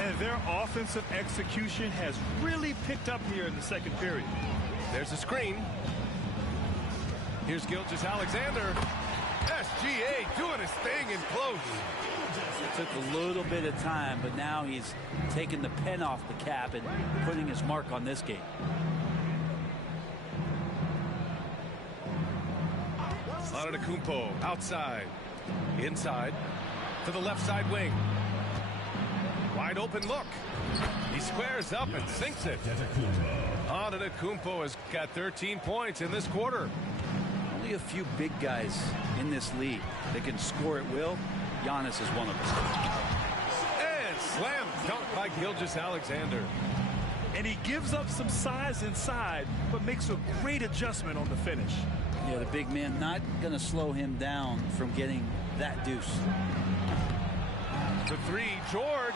And their offensive execution has really picked up here in the second period. There's a screen. Here's Gilgeous-Alexander. SGA doing his thing in close. It took a little bit of time, but now he's taking the pen off the cap and putting his mark on this game. Antetokounmpo outside. Inside. To the left side wing. Wide open look. He squares up and sinks it. Antetokounmpo has got 13 points in this quarter. Only a few big guys in this league that can score at will. Giannis is one of them. And slam dunk by Gilgeous-Alexander. And he gives up some size inside, but makes a great adjustment on the finish. Yeah, the big man not going to slow him down from getting that deuce. The three, George.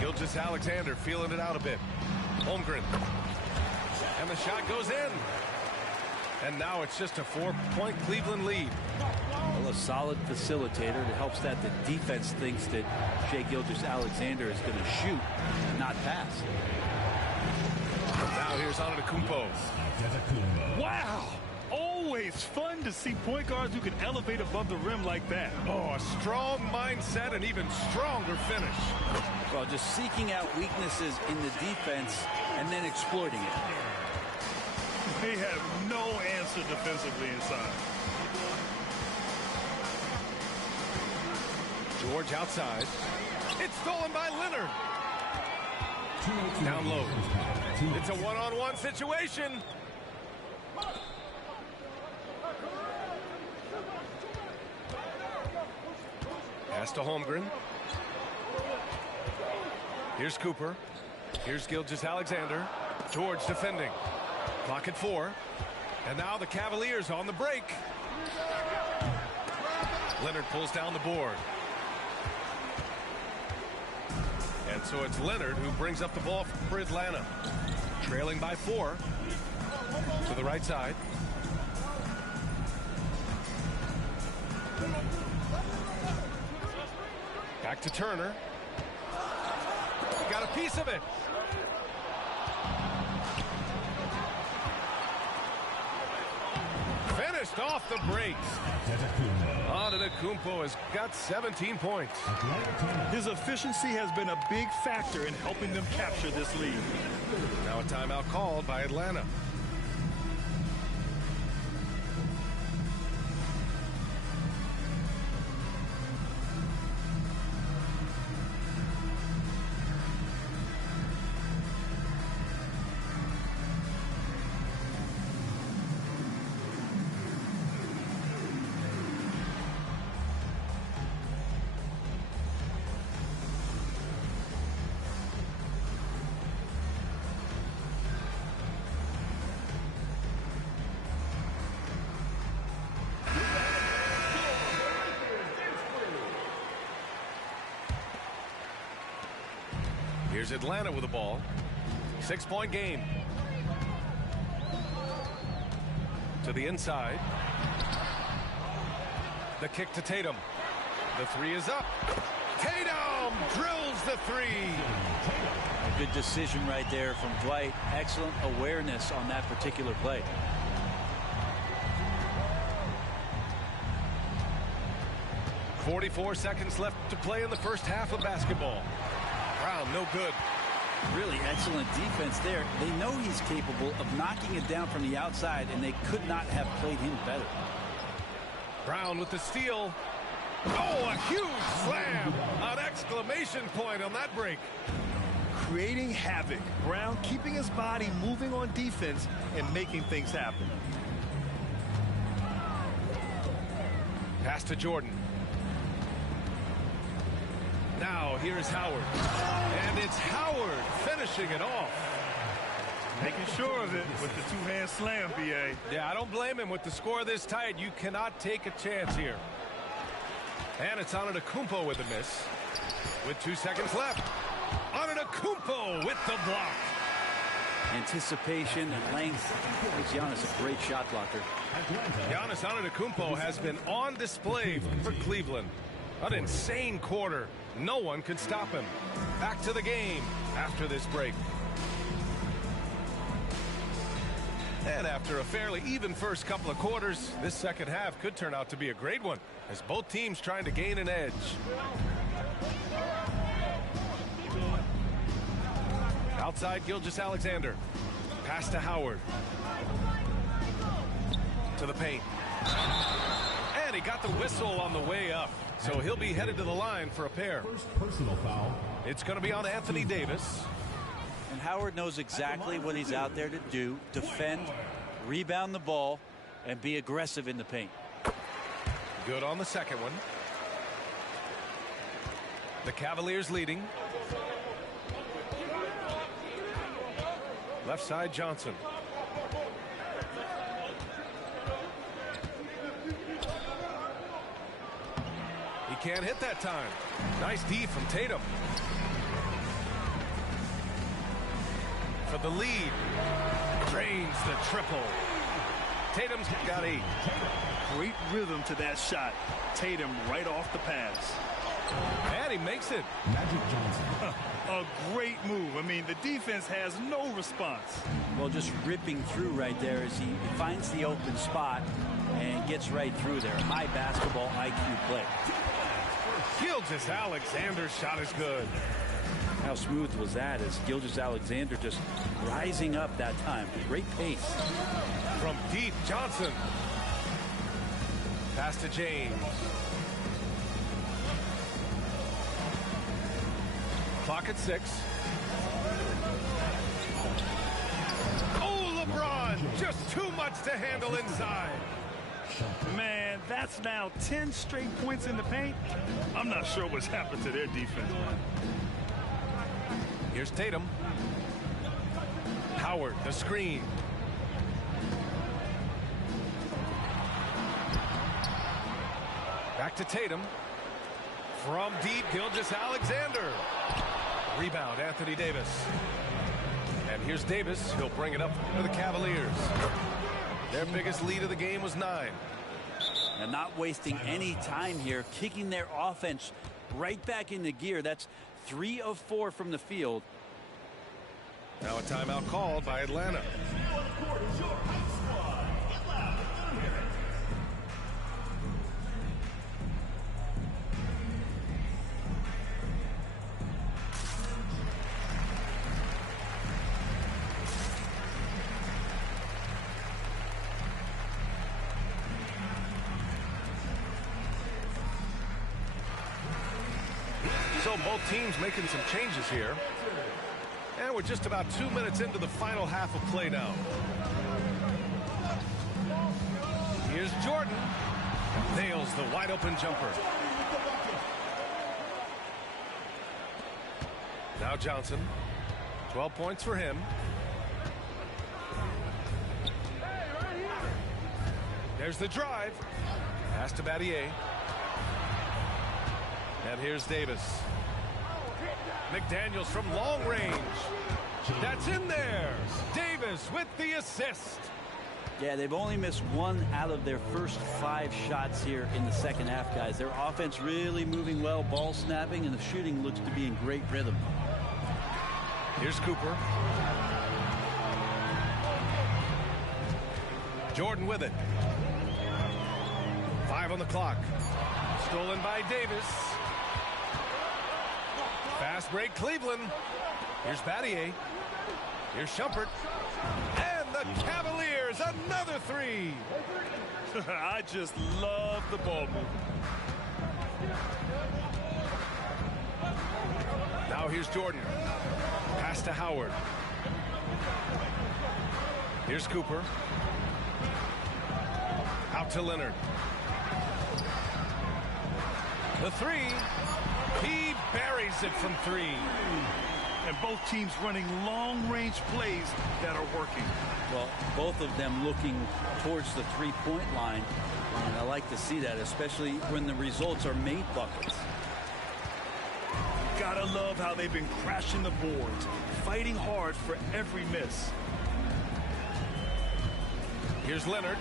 Gilgeous-Alexander feeling it out a bit. Holmgren. And the shot goes in. And now it's just a 4-point Cleveland lead. Well, a solid facilitator that helps that the defense thinks that Shai Gilgeous-Alexander is going to shoot and not pass. Now here's Antetokounmpo. Wow! Always fun to see point guards who can elevate above the rim like that. Oh, a strong mindset and even stronger finish. Well, just seeking out weaknesses in the defense and then exploiting it. They have no answer defensively inside. George outside. It's stolen by Leonard. Down low. It's a one-on-one situation. Pass to Holmgren. Here's Cooper. Here's Gilgeous-Alexander. George defending. Clock at 4. And now the Cavaliers on the break. Leonard pulls down the board. And so it's Leonard who brings up the ball for Atlanta. Trailing by 4. To the right side. Back to Turner. Got a piece of it. Finished off the break. Antetokounmpo has got 17 points. His efficiency has been a big factor in helping them capture this lead. Now a timeout called by Atlanta. Here's Atlanta with the ball. 6-point game. To the inside. The kick to Tatum. The three is up. Tatum drills the three. A good decision right there from Dwight. Excellent awareness on that particular play. .44 seconds left to play in the first half of basketball. Brown, no good. Really excellent defense there. They know he's capable of knocking it down from the outside, and they could not have played him better. Brown with the steal. Oh, a huge slam! An exclamation point on that break. Creating havoc. Brown keeping his body moving on defense and making things happen. Pass to Jordan. Now here's Howard. And it's Howard finishing it off. Making sure of it with the two-hand slam, B.A. Yeah, I don't blame him. With the score this tight, you cannot take a chance here. And it's Antetokounmpo with the miss. With 2 seconds left. Antetokounmpo with the block. Anticipation and length. Gives Giannis a great shot blocker. Giannis Antetokounmpo has been on display for Cleveland. An insane quarter. No one can stop him. Back to the game after this break. And after a fairly even first couple of quarters, this second half could turn out to be a great one as both teams trying to gain an edge. Outside, Gilgeous-Alexander. Pass to Howard. To the paint. And he got the whistle on the way up. So he'll be headed to the line for a pair. First personal foul. It's going to be on Anthony Davis. And Howard knows exactly what he's out there to do. Defend, rebound the ball, and be aggressive in the paint. Good on the second one. The Cavaliers leading. Left side, Johnson. He can't hit that time. Nice D from Tatum. For the lead. Drains the triple. Tatum's got 8. Great rhythm to that shot. Tatum right off the pass. And he makes it. Magic Johnson. A great move. I mean, the defense has no response. Well, just ripping through right there as he finds the open spot and gets right through there. High basketball IQ play. Gilgeous-Alexander's shot is good. How smooth was that as Gilgeous-Alexander just rising up that time. Great pace. From deep, Johnson. Pass to James. Clock at 6. Oh, LeBron! Just too much to handle inside. Man, that's now 10 straight points in the paint. I'm not sure what's happened to their defense, man. Here's Tatum. Howard, the screen. Back to Tatum. From deep, Gilgeous-Alexander. Rebound, Anthony Davis. And here's Davis. He'll bring it up for the Cavaliers. Their biggest lead of the game was 9. And not wasting any time here, kicking their offense right back into gear. That's 3 of 4 from the field. Now a timeout called by Atlanta. So both teams making some changes here. And we're just about 2 minutes into the final half of play now. Here's Jordan. Nails the wide open jumper. Now Johnson. 12 points for him. There's the drive. Pass to Battier. And here's Davis. McDaniels from long range. That's in there. Davis with the assist. Yeah, they've only missed 1 out of their first 5 shots here in the second half, guys. Their offense really moving well, ball snapping, and the shooting looks to be in great rhythm. Here's Cooper. Jordan with it. 5 on the clock. Stolen by Davis. Fast break, Cleveland. Here's Battier. Here's Shumpert. And the Cavaliers, another 3. I just love the ball movement. Now here's Jordan. Pass to Howard. Here's Cooper. Out to Leonard. The 3. He buries it from 3. And both teams running long-range plays that are working. Well, both of them looking towards the three-point line. And I like to see that, especially when the results are made buckets. Gotta love how they've been crashing the boards, fighting hard for every miss. Here's Leonard.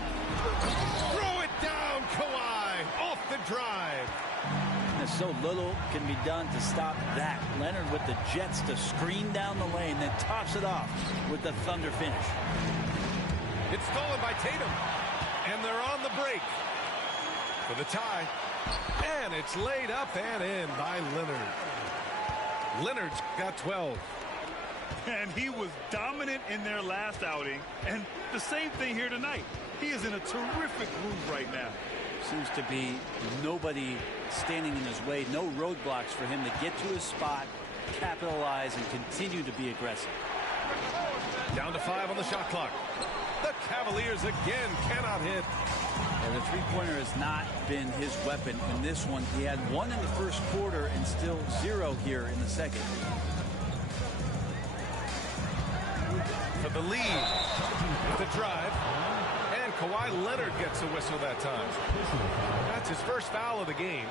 Throw it down, Kawhi, off the drive. There's so little can be done to stop that. Leonard with the jets to screen down the lane, then tops it off with the thunder finish. It's stolen by Tatum, and they're on the break for the tie, and it's laid up and in by Leonard. Leonard's got 12. And he was dominant in their last outing, and the same thing here tonight. He is in a terrific groove right now. Seems to be nobody standing in his way, no roadblocks for him to get to his spot, capitalize, and continue to be aggressive. Down to 5 on the shot clock. The Cavaliers again cannot hit. And the three-pointer has not been his weapon in this one. He had 1 in the first quarter and still 0 here in the second. For the lead with the drive. And Kawhi Leonard gets a whistle that time. That's his first foul of the game.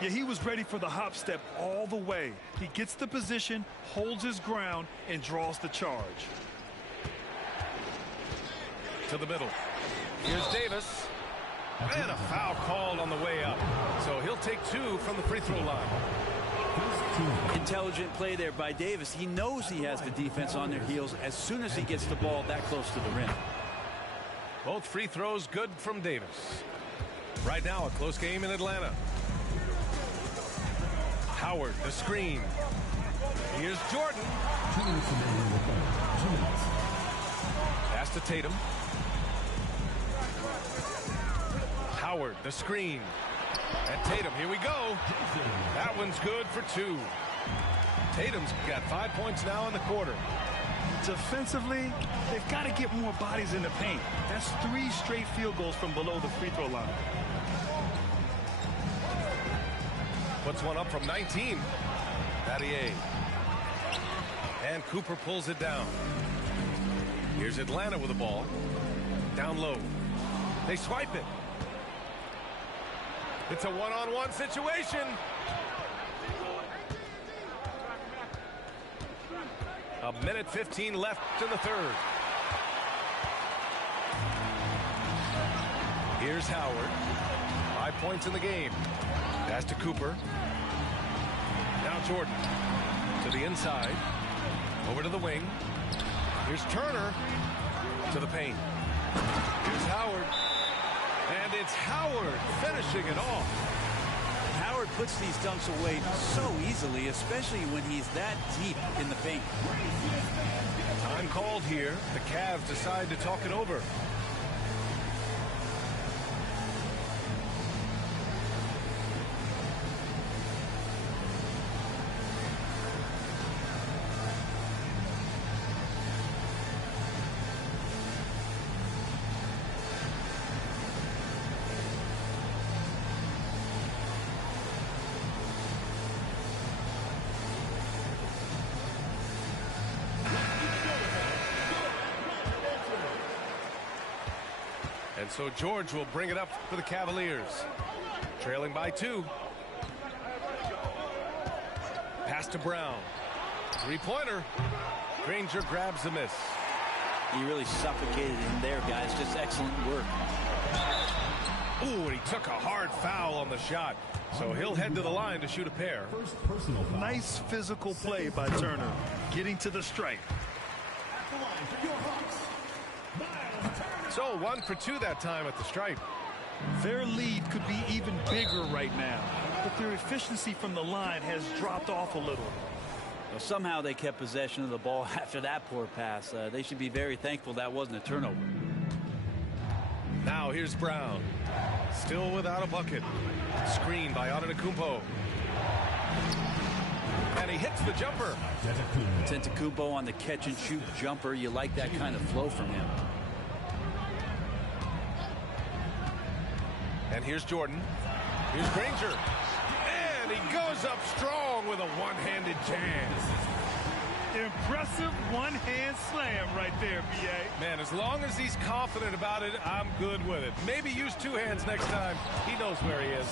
Yeah, he was ready for the hop step all the way. He gets the position, holds his ground, and draws the charge. To the middle. Here's Davis. And a foul called on the way up. So he'll take 2 from the free throw line. Intelligent play there by Davis. He knows he has the defense on their heels as soon as he gets the ball that close to the rim. Both free throws good from Davis. Right now, a close game in Atlanta. Howard, the screen. Here's Jordan. 2 minutes remaining in the third. 2 minutes. Pass to Tatum. Howard, the screen. And Tatum, here we go. That one's good for 2. Tatum's got 5 points now in the quarter. Defensively, they've got to get more bodies in the paint. That's 3 straight field goals from below the free throw line. Puts one up from 19. Battier. And Cooper pulls it down. Here's Atlanta with the ball. Down low. They swipe it. It's a one-on-one situation. A minute 15 left in the third. Here's Howard. 5 points in the game. Pass to Cooper. Now Jordan to the inside. Over to the wing. Here's Turner to the paint. Here's Howard. And it's Howard finishing it off. Howard puts these dunks away so easily, especially when he's that deep in the paint. Time called here. The Cavs decide to talk it over. And so George will bring it up for the Cavaliers. Trailing by 2. Pass to Brown. Three-pointer. Granger grabs the miss. He really suffocated him there, guys. Just excellent work. Ooh, and he took a hard foul on the shot. So he'll head to the line to shoot a pair. First personal foul. Nice physical play by Turner, getting to the stripe. So 1 for 2 that time at the stripe. Their lead could be even bigger right now, but their efficiency from the line has dropped off a little. Well, somehow they kept possession of the ball after that poor pass. They should be very thankful that wasn't a turnover. Now here's Brown. Still without a bucket. Screen by Antetokounmpo. And he hits the jumper. Antetokounmpo on the catch-and-shoot jumper. You like that kind of flow from him. And here's Jordan. Here's Granger. And he goes up strong with a one-handed jam. Impressive one-hand slam right there, B.A. Man, as long as he's confident about it, I'm good with it. Maybe use 2 hands next time. He knows where he is.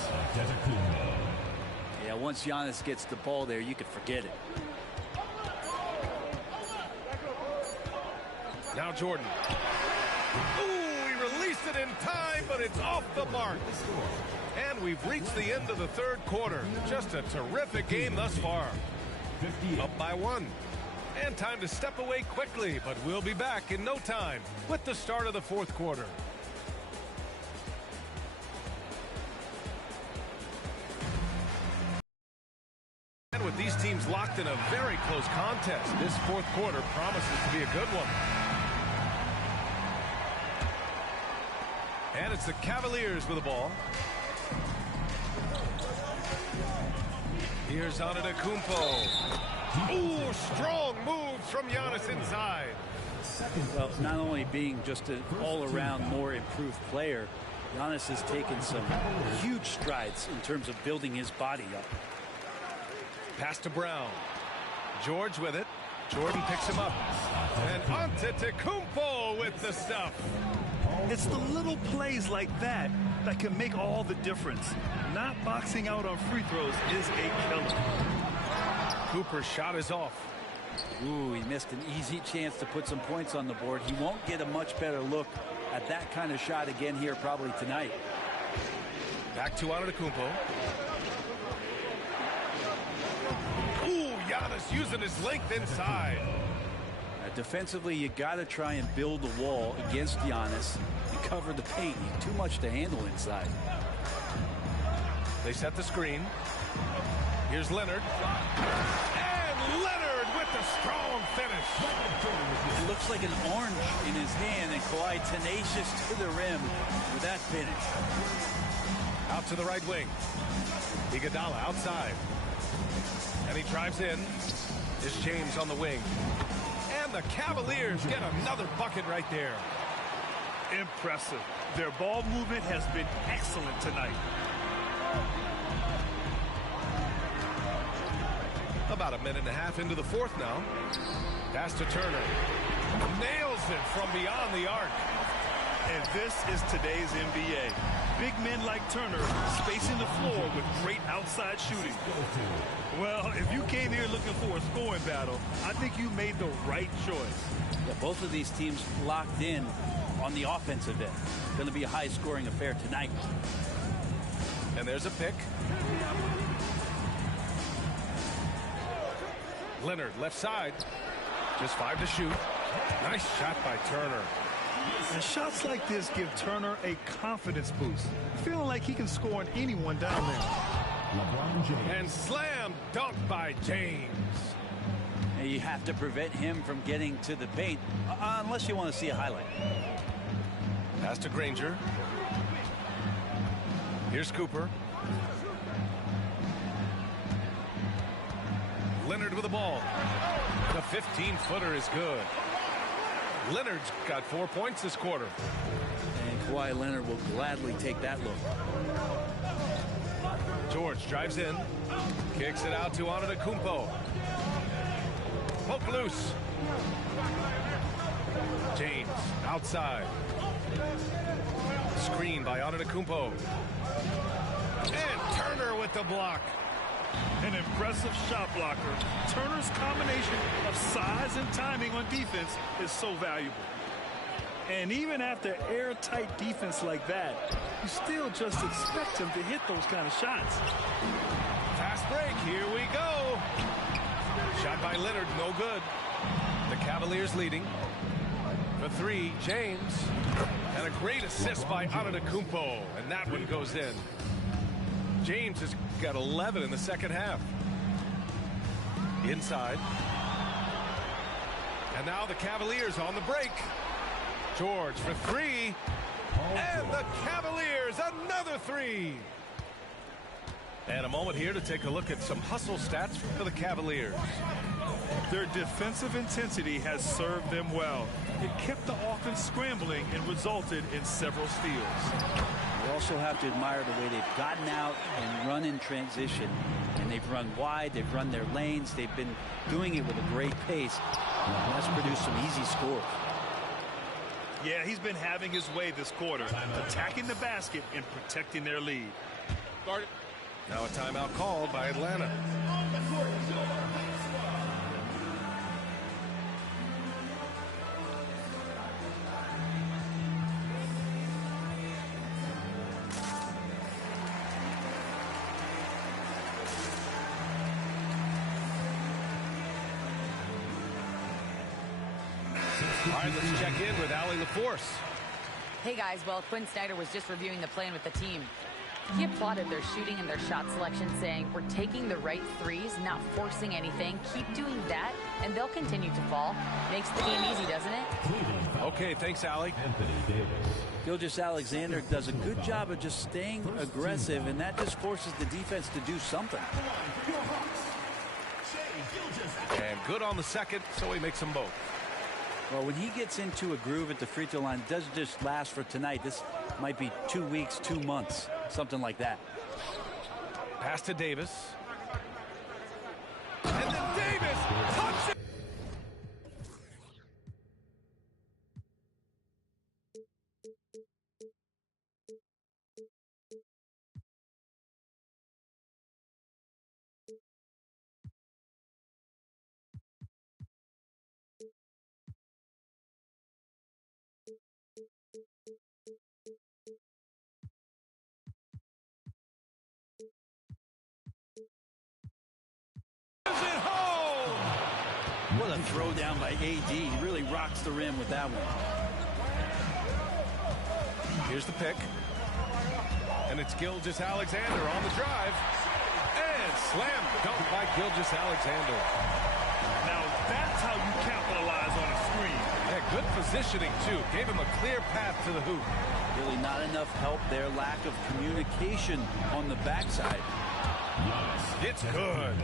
Yeah, once Giannis gets the ball there, you can forget it. Now Jordan. Ooh, he released it in time, but it's off the mark. And we've reached the end of the 3rd quarter. Just a terrific game thus far. Up by 1. And time to step away quickly, but we'll be back in no time with the start of the 4th quarter. And with these teams locked in a very close contest, this 4th quarter promises to be a good one. And it's the Cavaliers with the ball. Here's Antetokounmpo. Ooh, strong moves from Giannis inside. Well, not only being just an all-around more improved player, Giannis has taken some huge strides in terms of building his body up. Pass to Brown. George with it. Jordan picks him up. And Antetokounmpo with the stuff. It's the little plays like that that can make all the difference. Not boxing out on free throws is a killer. Cooper's shot is off. Ooh, he missed an easy chance to put some points on the board. He won't get a much better look at that kind of shot again here probably tonight. Back to Antetokounmpo. Ooh, Giannis using his length inside. Defensively, you got to try and build a wall against Giannis and cover the paint. He's too much to handle inside. They set the screen. Here's Leonard. And Leonard with the strong finish. It looks like an orange in his hand, and Kawhi tenacious to the rim with that finish. Out to the right wing. Iguodala outside. And he drives in. It's James on the wing. And the Cavaliers get another bucket right there. Impressive. Their ball movement has been excellent tonight. About a minute and a half into the 4th now. Pass to Turner. Nails it from beyond the arc. And this is today's NBA. Big men like Turner spacing the floor with great outside shooting. Well, if you came here looking for a scoring battle, I think you made the right choice. Yeah, both of these teams locked in on the offensive end. Going to be a high-scoring affair tonight. And there's a pick. Leonard left side. Just 5 to shoot. Nice shot by Turner. And shots like this give Turner a confidence boost, feeling like he can score on anyone down there. LeBron James. And slam dunk by James. And you have to prevent him from getting to the paint, unless you want to see a highlight. Pass to Granger. Here's Cooper. Leonard with the ball. The 15-footer is good. Leonard's got 4 points this quarter. And Kawhi Leonard will gladly take that look. George drives in. Kicks it out to Antetokounmpo. Poke loose. James outside. Screen by Antetokounmpo. And Turner with the block. An impressive shot blocker. Turner's combination of size and timing on defense is so valuable. And even after airtight defense like that, you still just expect him to hit those kind of shots. Fast break. Here we go. Shot by Leonard. No good. The Cavaliers leading. For three, James. And a great assist by Antetokounmpo. And that one goes in. James has got 11 in the second half. Inside. And now the Cavaliers on the break. George for three. And the Cavaliers, another three. And a moment here to take a look at some hustle stats for the Cavaliers. Their defensive intensity has served them well. It kept the offense scrambling and resulted in several steals. You also have to admire the way they've gotten out and run in transition. And they've run wide, they've run their lanes, they've been doing it with a great pace. And that's produced some easy scores. Yeah, he's been having his way this quarter, attacking the basket and protecting their lead. Guard it. Now a timeout called by Atlanta. All right, let's check in with Allie LaForce. Hey guys, well, Quinn Snyder was just reviewing the plan with the team. He applauded their shooting and their shot selection, saying, we're taking the right threes, not forcing anything. Keep doing that, and they'll continue to fall. Makes the game easy, doesn't it? Okay, thanks, Allie. Gilgeous-Alexander does a good job of just staying aggressive, and that just forces the defense to do something. And good on the second, so he makes them both. Well, when he gets into a groove at the free throw line, it doesn't just last for tonight. This might be 2 weeks, 2 months, something like that. Pass to Davis. And then Davis touches it. What a throw down by AD. He really rocks the rim with that one. Here's the pick. And it's Gilgeous-Alexander on the drive. And slam dunk by Gilgeous-Alexander. Now that's how you capitalize on a screen. Yeah, good positioning, too. Gave him a clear path to the hoop. Really not enough help there. Lack of communication on the backside. It's good.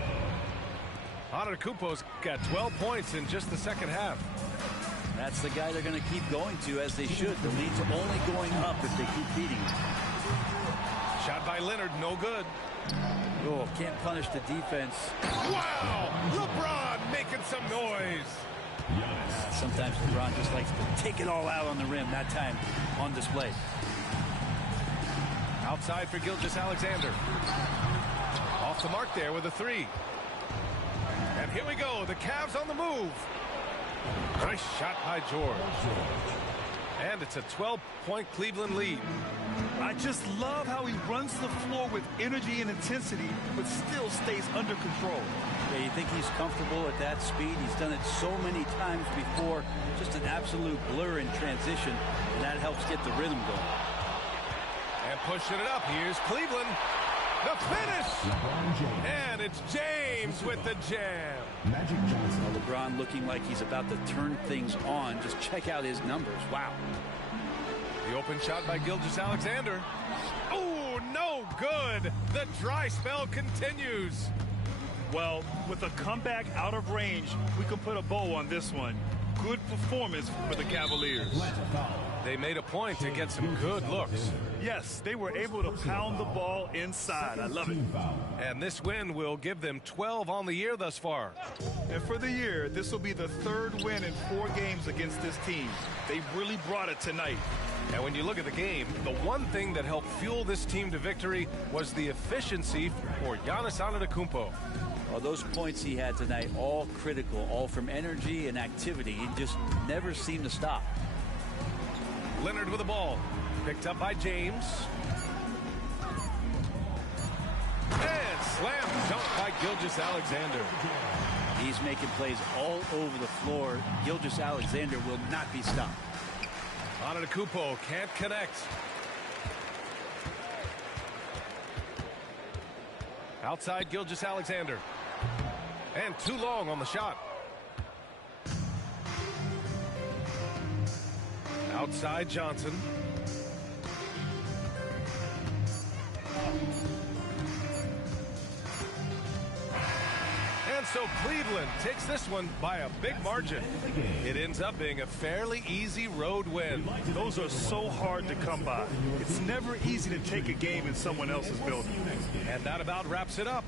Antetokounmpo's got 12 points in just the second half. That's the guy they're going to keep going to, as they should. The lead's only going up if they keep beating him. Shot by Leonard, no good. Oh, can't punish the defense. Wow! LeBron making some noise. Sometimes LeBron just likes to take it all out on the rim. That time on display. Outside for Gilgeous-Alexander. Off the mark there with a three. And here we go. The Cavs on the move. Nice shot by George. And it's a 12-point Cleveland lead. I just love how he runs the floor with energy and intensity, but still stays under control. Yeah, you think he's comfortable at that speed? He's done it so many times before. Just an absolute blur in transition, and that helps get the rhythm going. And pushing it up. Here's Cleveland. The finish! And it's James with the jam. Magic Johnson. LeBron looking like he's about to turn things on. Just check out his numbers. Wow. The open shot by Gilgeous-Alexander. Oh, no good. The dry spell continues. Well, with a comeback out of range, we can put a bow on this one. Good performance for the Cavaliers. They made a point to get some good looks. Yes, they were able to pound the ball inside. I love it. And this win will give them 12 on the year thus far. And for the year, this will be the third win in 4 games against this team. They really brought it tonight. And when you look at the game, the one thing that helped fuel this team to victory was the efficiency for Giannis Antetokounmpo. Well, those points he had tonight, all critical, all from energy and activity. He just never seemed to stop. Leonard with the ball. Picked up by James. And slam dunk by Gilgeous-Alexander. He's making plays all over the floor. Gilgeous-Alexander will not be stopped. Antetokounmpo can't connect. Outside Gilgeous-Alexander. And too long on the shot. Outside Johnson. And so Cleveland takes this one by a big margin. It ends up being a fairly easy road win. Those are so hard to come by. It's never easy to take a game in someone else's building. And that about wraps it up.